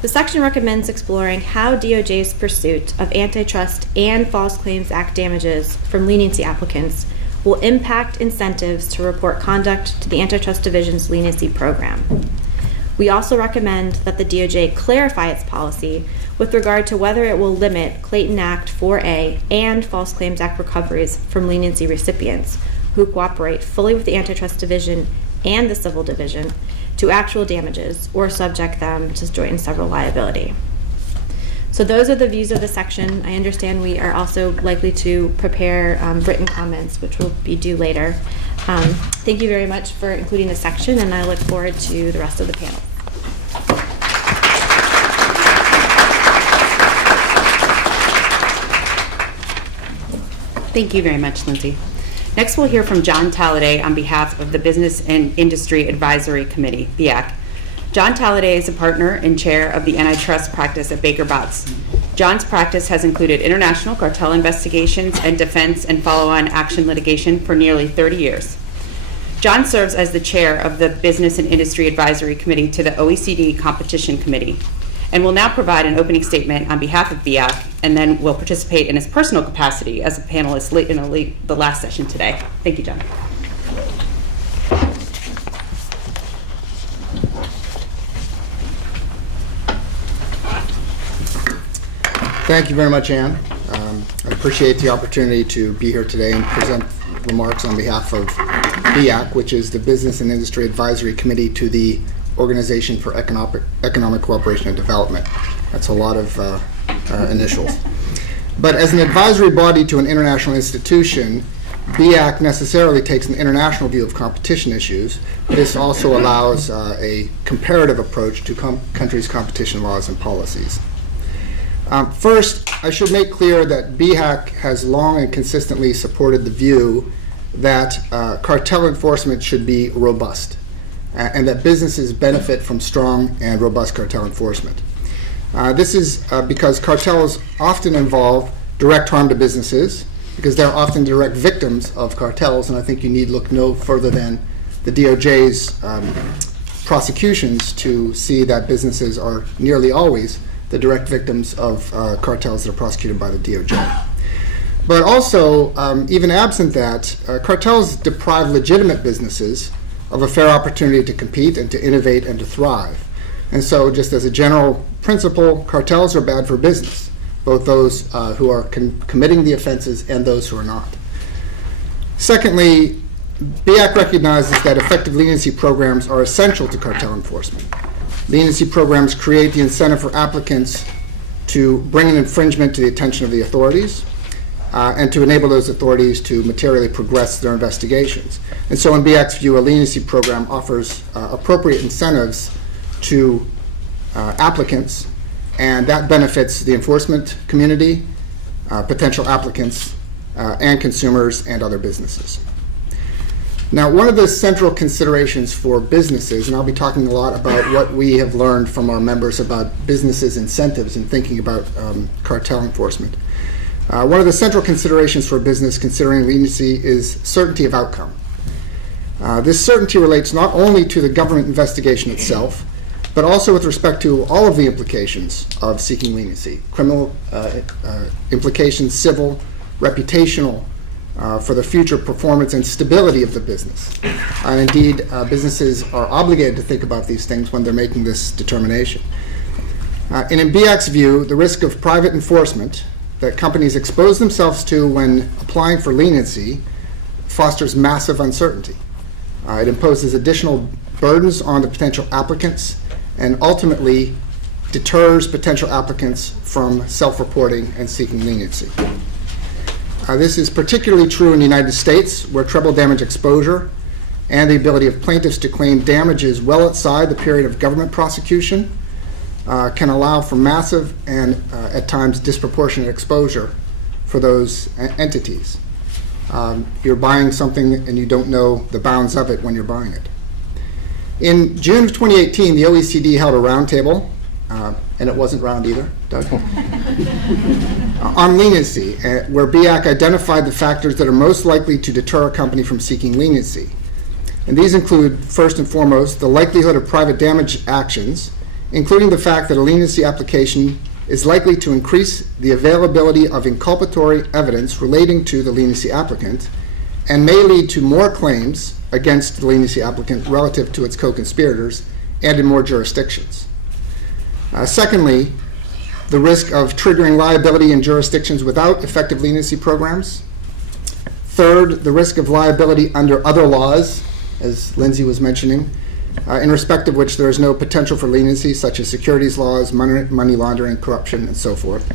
The section recommends exploring how DOJ's pursuit of antitrust and False Claims Act damages from leniency applicants will impact incentives to report conduct to the Antitrust Division's leniency program. We also recommend that the DOJ clarify its policy with regard to whether it will limit Clayton Act 4A and False Claims Act recoveries from leniency recipients who cooperate fully with the Antitrust Division and the Civil Division to actual damages or subject them to joint and several liability. So those are the views of the section. I understand we are also likely to prepare written comments, which will be due later. Thank you very much for including this section, and I look forward to the rest of the panel. Thank you very much, Lindsay. Next, we'll hear from John Talladay on behalf of the Business and Industry Advisory Committee, BIAC. John Talladay is a partner and chair of the antitrust practice at Baker Botts. John's practice has included international cartel investigations and defense and follow-on action litigation for nearly 30 years. John serves as the chair of the Business and Industry Advisory Committee to the OECD Competition Committee, and will now provide an opening statement on behalf of BIAC, and then will participate in his personal capacity as a panelist in the last session today. Thank you, John. Thank you very much, Ann. I appreciate the opportunity to be here today and present remarks on behalf of BIAC, which is the Business and Industry Advisory Committee to the Organization for Economic Cooperation and Development. That's a lot of initials. But as an advisory body to an international institution, BIAC necessarily takes an international view of competition issues. This also allows a comparative approach to countries' competition laws and policies. First, I should make clear that BIAC has long and consistently supported the view that cartel enforcement should be robust, and that businesses benefit from strong and robust cartel enforcement. This is because cartels often involve direct harm to businesses, because they're often direct victims of cartels, and I think you need look no further than the DOJ's prosecutions to see that businesses are nearly always the direct victims of cartels that are prosecuted by the DOJ. But also, even absent that, cartels deprive legitimate businesses of a fair opportunity to compete and to innovate and to thrive. And so, just as a general principle, cartels are bad for business, both those who are committing the offenses and those who are not. Secondly, BIAC recognizes that effective leniency programs are essential to cartel enforcement. leniency programs create the incentive for applicants to bring an infringement to the attention of the authorities and to enable those authorities to materially progress their investigations. And so in BAC's view, a leniency program offers appropriate incentives to applicants, and that benefits the enforcement community, potential applicants, and consumers and other businesses. Now, one of the central considerations for businesses, and I'll be talking a lot about what we have learned from our members about businesses' incentives in thinking about cartel enforcement. One of the central considerations for a business considering leniency is certainty of outcome. This certainty relates not only to the government investigation itself, but also with respect to all of the implications of seeking leniency: criminal implications, civil, reputational, for the future performance and stability of the business. And indeed, businesses are obligated to think about these things when they're making this determination. And in BAC's view, the risk of private enforcement that companies expose themselves to when applying for leniency fosters massive uncertainty. It imposes additional burdens on the potential applicants and ultimately deters potential applicants from self-reporting and seeking leniency. This is particularly true in the United States, where treble damage exposure and the ability of plaintiffs to claim damages well outside the period of government prosecution can allow for massive and at times disproportionate exposure for those entities. You're buying something and you don't know the bounds of it when you're buying it. In June of 2018, the OECD held a roundtable, and it wasn't round either, Doug, on leniency, where BAC identified the factors that are most likely to deter a company from seeking leniency. And these include, first and foremost, the likelihood of private damage actions, including the fact that a leniency application is likely to increase the availability of inculpatory evidence relating to the leniency applicant and may lead to more claims against the leniency applicant relative to its co-conspirators and in more jurisdictions. Secondly, the risk of triggering liability in jurisdictions without effective leniency programs. Third, the risk of liability under other laws, as Lindsay was mentioning, in respect of which there is no potential for leniency, such as securities laws, money laundering, corruption, and so forth.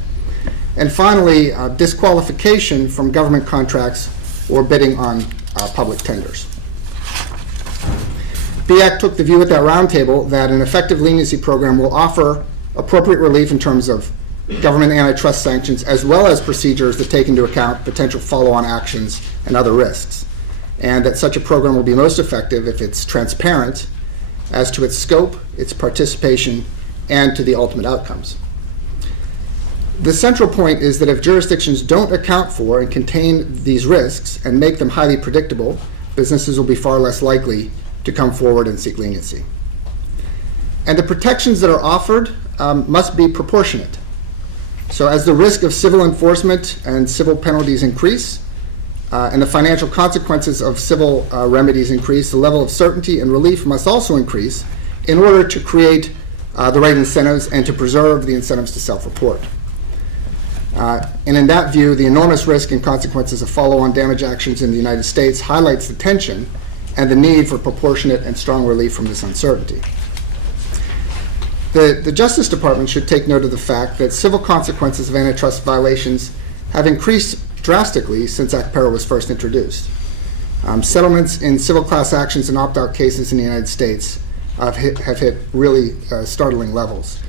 And finally, disqualification from government contracts or bidding on public tenders. BAC took the view at that roundtable that an effective leniency program will offer appropriate relief in terms of government antitrust sanctions, as well as procedures that take into account potential follow-on actions and other risks, and that such a program will be most effective if it's transparent as to its scope, its participation, and to the ultimate outcomes. The central point is that if jurisdictions don't account for and contain these risks and make them highly predictable, businesses will be far less likely to come forward and seek leniency. And the protections that are offered must be proportionate. So as the risk of civil enforcement and civil penalties increase, and the financial consequences of civil remedies increase, the level of certainty and relief must also increase in order to create the right incentives and to preserve the incentives to self-report. And in that view, the enormous risk and consequences of follow-on damage actions in the United States highlights the tension and the need for proportionate and strong relief from this uncertainty. The Justice Department should take note of the fact that civil consequences of antitrust violations have increased drastically since ACPERA was first introduced. Settlements in civil class actions and opt-out cases in the United States have hit really startling levels,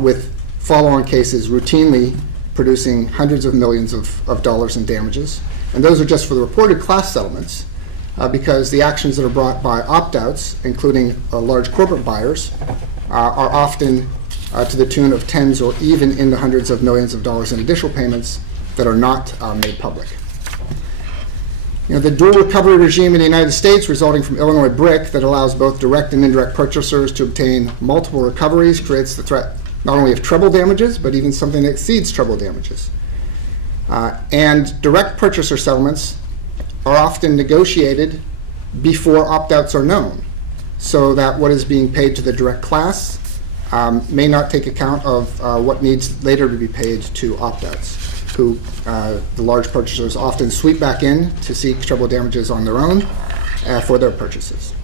with follow-on cases routinely producing hundreds of millions of dollars in damages. And those are just for the reported class settlements, because the actions that are brought by opt-outs, including large corporate buyers, are often to the tune of tens or even in the hundreds of millions of dollars in additional payments that are not made public. The dual recovery regime in the United States, resulting from Illinois BRIC, that allows both direct and indirect purchasers to obtain multiple recoveries, creates the threat not only of treble damages, but even something that exceeds treble damages. And direct purchaser settlements are often negotiated before opt-outs are known, so that what is being paid to the direct class may not take account of what needs later to be paid to opt-outs, who the large purchasers often sweep back in to seek treble damages on their own for their purchases.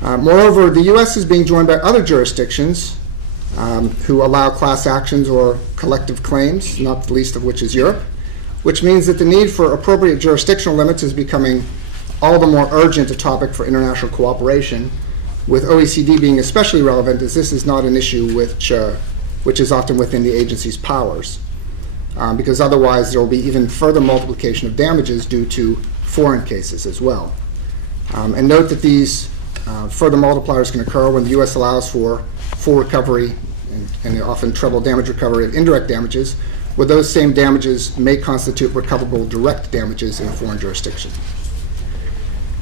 Moreover, the U.S. is being joined by other jurisdictions who allow class actions or collective claims, not the least of which is Europe, which means that the need for appropriate jurisdictional limits is becoming all the more urgent a topic for international cooperation, with OECD being especially relevant, as this is not an issue which is often within the agency's powers, because otherwise there will be even further multiplication of damages due to foreign cases as well. And note that these further multipliers can occur when the U.S. allows for full recovery and often treble damage recovery of indirect damages, where those same damages may constitute recoverable direct damages in a foreign jurisdiction.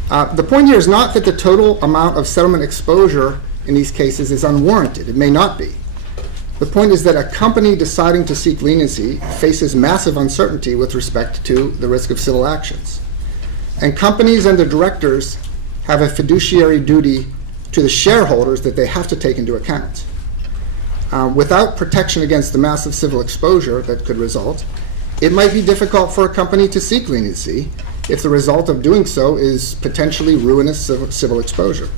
The point here is not that the total amount of settlement exposure in these cases is unwarranted. It may not be. The point is that a company deciding to seek leniency faces massive uncertainty with respect to the risk of civil actions. And companies and their directors have a fiduciary duty to the shareholders that they have to take into account. Without protection against the massive civil exposure that could result, it might be difficult for a company to seek leniency if the result of doing so is potentially ruinous civil exposure.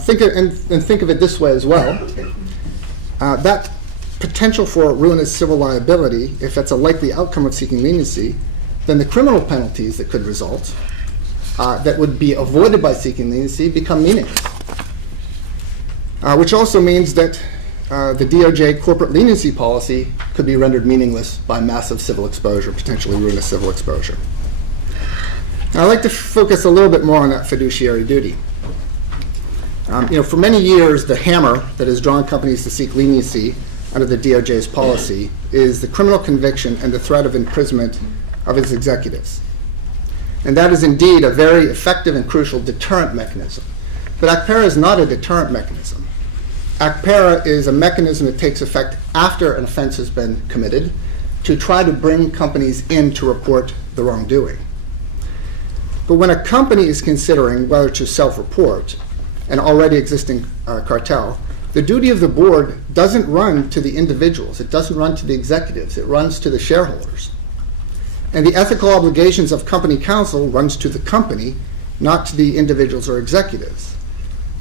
Think of it this way as well. That potential for ruinous civil liability, if that's a likely outcome of seeking leniency, then the criminal penalties that could result that would be avoided by seeking leniency become meaningless. Which also means that the DOJ corporate leniency policy could be rendered meaningless by massive civil exposure, potentially ruinous civil exposure. Now, I'd like to focus a little bit more on that fiduciary duty. For many years, the hammer that has drawn companies to seek leniency under the DOJ's policy is the criminal conviction and the threat of imprisonment of its executives. And that is indeed a very effective and crucial deterrent mechanism. But ACPERA is not a deterrent mechanism. ACPERA is a mechanism that takes effect after an offense has been committed to try to bring companies in to report the wrongdoing. But when a company is considering whether to self-report an already existing cartel, the duty of the board doesn't run to the individuals. It doesn't run to the executives. It runs to the shareholders. And the ethical obligations of company counsel runs to the company, not to the individuals or executives.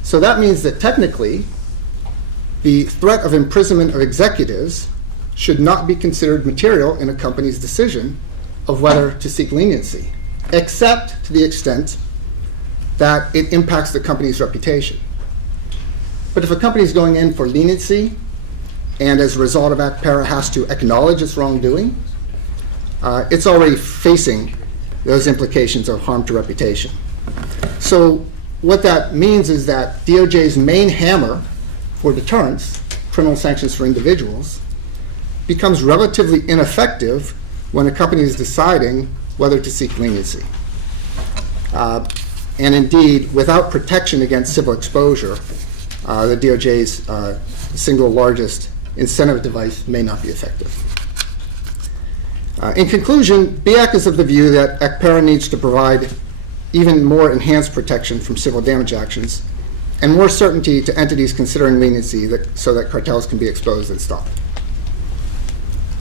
So that means that technically, the threat of imprisonment of executives should not be considered material in a company's decision of whether to seek leniency, except to the extent that it impacts the company's reputation. But if a company is going in for leniency and as a result of ACPERA has to acknowledge its wrongdoing, it's already facing those implications of harm to reputation. So what that means is that DOJ's main hammer for deterrence, criminal sanctions for individuals, becomes relatively ineffective when a company is deciding whether to seek leniency. And indeed, without protection against civil exposure, the DOJ's single largest incentive device may not be effective. In conclusion, BIAC is of the view that ACPERA needs to provide even more enhanced protection from civil damage actions and more certainty to entities considering leniency so that cartels can be exposed and stopped.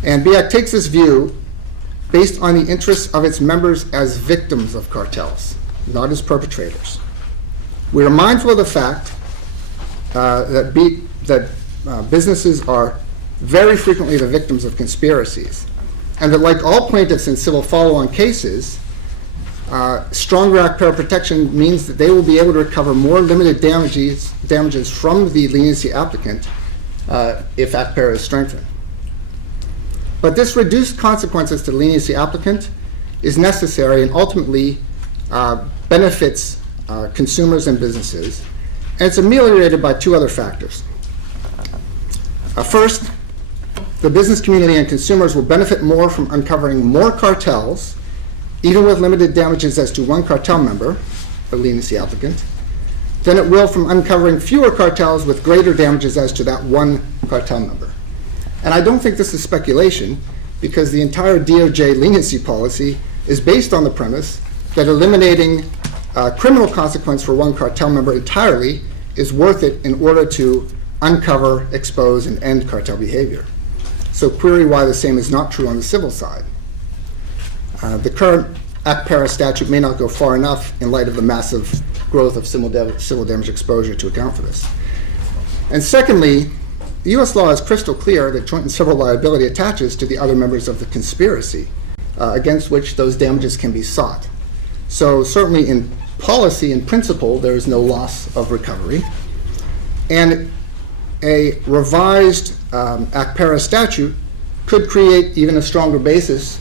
And BIAC takes this view based on the interests of its members as victims of cartels, not as perpetrators. We are mindful of the fact that businesses are very frequently the victims of conspiracies, and that like all plaintiffs in civil follow-on cases, stronger ACPERA protection means that they will be able to recover more limited damages from the leniency applicant if ACPERA is strengthened. But this reduced consequences to the leniency applicant is necessary and ultimately benefits consumers and businesses, and it's ameliorated by two other factors. First, the business community and consumers will benefit more from uncovering more cartels, even with limited damages as to one cartel member, the leniency applicant, than it will from uncovering fewer cartels with greater damages as to that one cartel member. And I don't think this is speculation, because the entire DOJ leniency policy is based on the premise that eliminating criminal consequence for one cartel member entirely is worth it in order to uncover, expose, and end cartel behavior. So query why the same is not true on the civil side. The current ACPERA statute may not go far enough in light of the massive growth of civil damage exposure to account for this. And secondly, the U.S. law is crystal clear that joint and several liability attaches to the other members of the conspiracy against which those damages can be sought. So certainly in policy and principle, there is no loss of recovery. And a revised ACPERA statute could create even a stronger basis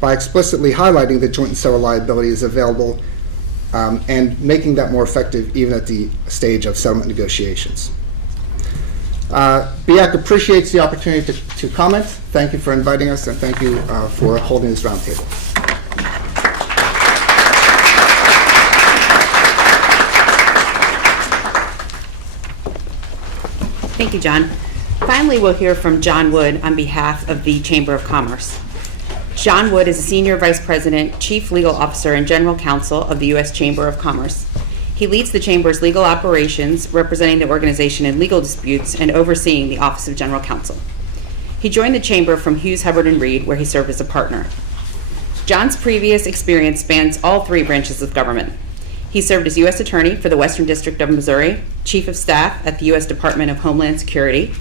by explicitly highlighting that joint and several liability is available and making that more effective even at the stage of settlement negotiations. BIAC appreciates the opportunity to comment. Thank you for inviting us, and thank you for holding this roundtable. Thank you, John. Finally, we'll hear from John Wood on behalf of the Chamber of Commerce. John Wood is a Senior Vice President, Chief Legal Officer, and General Counsel of the U.S. Chamber of Commerce. He leads the Chamber's legal operations, representing the organization in legal disputes and overseeing the Office of General Counsel. He joined the Chamber from Hughes, Hubbard & Reed, where he served as a partner. John's previous experience spans all three branches of government. He served as U.S. Attorney for the Western District of Missouri, Chief of Staff at the U.S. Department of Homeland Security,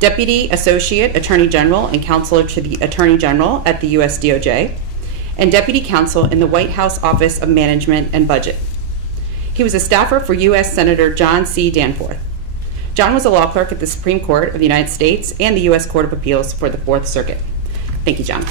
Deputy Associate Attorney General and Counselor to the Attorney General at the U.S. DOJ, and Deputy Counsel in the White House Office of Management and Budget. He was a staffer for U.S. Senator John C. Danforth. John was a law clerk at the Supreme Court of the United States and the U.S. Court of Appeals for the Fourth Circuit. Thank you, John.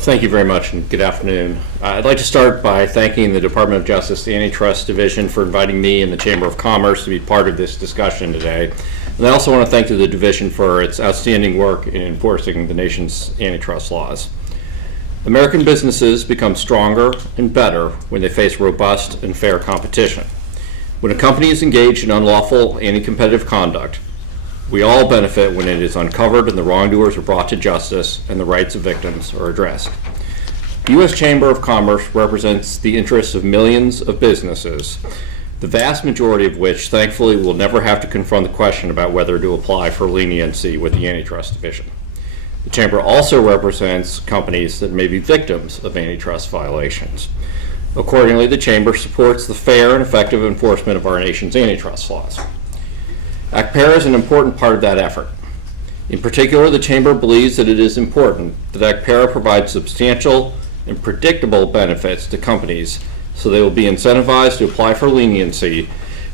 Thank you very much, and good afternoon. I'd like to start by thanking the Department of Justice Antitrust Division for inviting me and the Chamber of Commerce to be part of this discussion today. And I also want to thank the Division for its outstanding work in enforcing the nation's antitrust laws. American businesses become stronger and better when they face robust and fair competition. When a company is engaged in unlawful anti-competitive conduct, we all benefit when it is uncovered and the wrongdoers are brought to justice and the rights of victims are addressed. The U.S. Chamber of Commerce represents the interests of millions of businesses, the vast majority of which, thankfully, will never have to confront the question about whether to apply for leniency with the Antitrust Division. The Chamber also represents companies that may be victims of antitrust violations. Accordingly, the Chamber supports the fair and effective enforcement of our nation's antitrust laws. ACPERA is an important part of that effort. In particular, the Chamber believes that it is important that ACPERA provides substantial and predictable benefits to companies so they will be incentivized to apply for leniency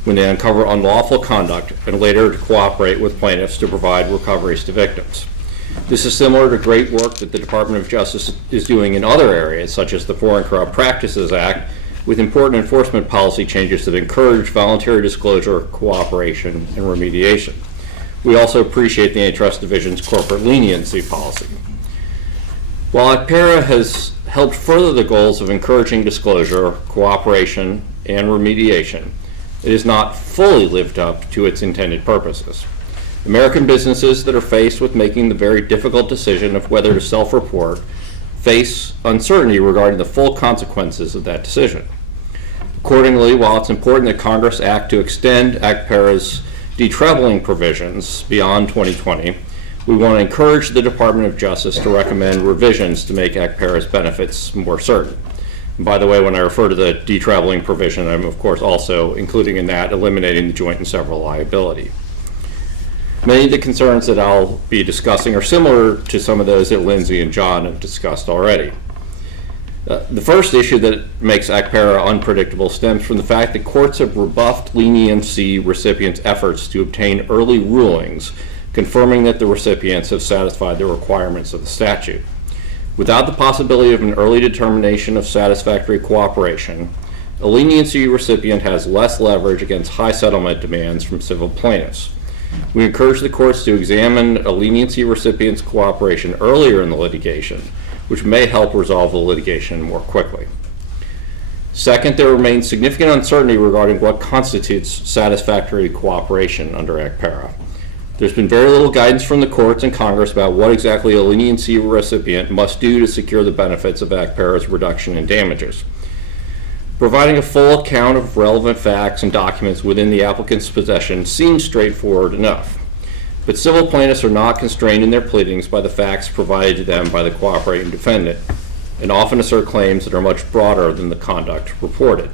when they uncover unlawful conduct and later to cooperate with plaintiffs to provide recoveries to victims. This is similar to great work that the Department of Justice is doing in other areas, such as the Foreign Corrupt Practices Act, with important enforcement policy changes that encourage voluntary disclosure, cooperation, and remediation. We also appreciate the Antitrust Division's corporate leniency policy. While ACPERA has helped further the goals of encouraging disclosure, cooperation, and remediation, it has not fully lived up to its intended purposes. American businesses that are faced with making the very difficult decision of whether to self-report face uncertainty regarding the full consequences of that decision. Accordingly, while it's important that Congress act to extend ACPERA's detraveling provisions beyond 2020, we want to encourage the Department of Justice to recommend revisions to make ACPERA's benefits more certain. And by the way, when I refer to the detraveling provision, I'm of course also including in that eliminating the joint and several liability. Many of the concerns that I'll be discussing are similar to some of those that Lindsay and John have discussed already. The first issue that makes ACPERA unpredictable stems from the fact that courts have rebuffed leniency recipients' efforts to obtain early rulings confirming that the recipients have satisfied the requirements of the statute. Without the possibility of an early determination of satisfactory cooperation, a leniency recipient has less leverage against high settlement demands from civil plaintiffs. We encourage the courts to examine a leniency recipient's cooperation earlier in the litigation, which may help resolve the litigation more quickly. Second, there remains significant uncertainty regarding what constitutes satisfactory cooperation under ACPERA. There's been very little guidance from the courts and Congress about what exactly a leniency recipient must do to secure the benefits of ACPERA's reduction in damages. Providing a full account of relevant facts and documents within the applicant's possession seems straightforward enough. But civil plaintiffs are not constrained in their pleadings by the facts provided to them by the cooperating defendant, and often assert claims that are much broader than the conduct reported.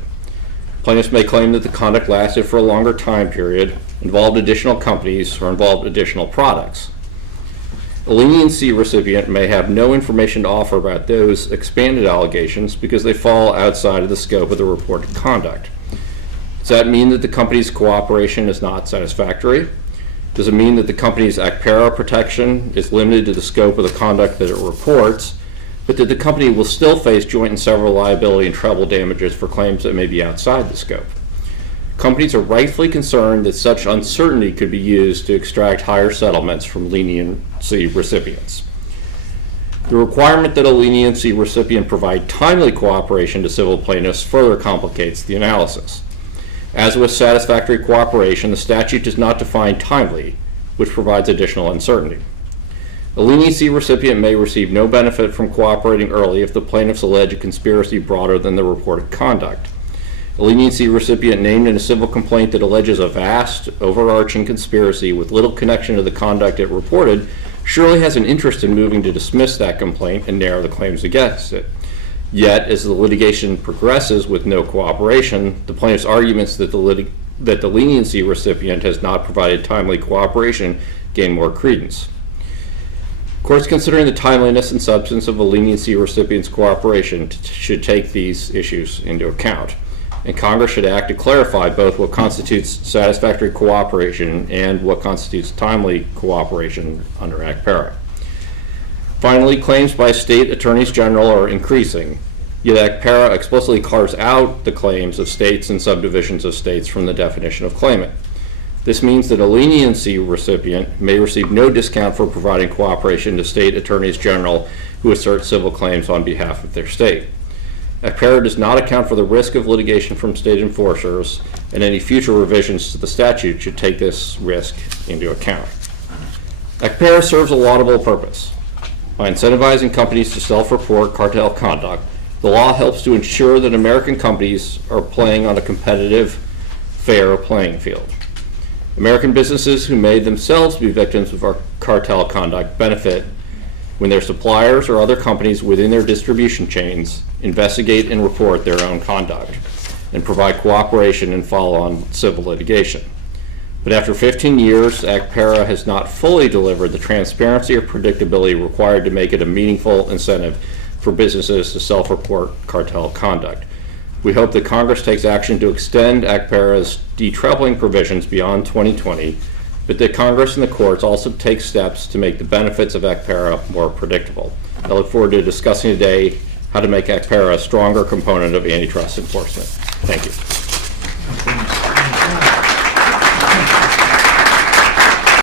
Plaintiffs may claim that the conduct lasted for a longer time period, involved additional companies, or involved additional products. A leniency recipient may have no information to offer about those expanded allegations because they fall outside of the scope of the reported conduct. Does that mean that the company's cooperation is not satisfactory? Does it mean that the company's ACPERA protection is limited to the scope of the conduct that it reports, but that the company will still face joint and several liability and treble damages for claims that may be outside the scope? Companies are rightfully concerned that such uncertainty could be used to extract higher settlements from leniency recipients. The requirement that a leniency recipient provide timely cooperation to civil plaintiffs further complicates the analysis. As with satisfactory cooperation, the statute does not define timely, which provides additional uncertainty. A leniency recipient may receive no benefit from cooperating early if the plaintiffs allege a conspiracy broader than the reported conduct. A leniency recipient named in a civil complaint that alleges a vast, overarching conspiracy with little connection to the conduct it reported surely has an interest in moving to dismiss that complaint and narrow the claims against it. Yet, as the litigation progresses with no cooperation, the plaintiff's arguments that the leniency recipient has not provided timely cooperation gain more credence. Courts considering the timeliness and substance of a leniency recipient's cooperation should take these issues into account, and Congress should act to clarify both what constitutes satisfactory cooperation and what constitutes timely cooperation under ACPERA. Finally, claims by state attorneys general are increasing, yet ACPERA explicitly carves out the claims of states and subdivisions of states from the definition of claimant. This means that a leniency recipient may receive no discount for providing cooperation to state attorneys general who assert civil claims on behalf of their state. ACPERA does not account for the risk of litigation from state enforcers, and any future revisions to the statute should take this risk into account. ACPERA serves a laudable purpose. By incentivizing companies to self-report cartel conduct, the law helps to ensure that American companies are playing on a competitive, fair playing field. American businesses who may themselves be victims of our cartel conduct benefit when their suppliers or other companies within their distribution chains investigate and report their own conduct and provide cooperation and follow-on civil litigation. But after 15 years, ACPERA has not fully delivered the transparency or predictability required to make it a meaningful incentive for businesses to self-report cartel conduct. We hope that Congress takes action to extend ACPERA's detroubling provisions beyond 2020, but that Congress and the courts also take steps to make the benefits of ACPERA more predictable. I look forward to discussing today how to make ACPERA a stronger component of antitrust enforcement. Thank you.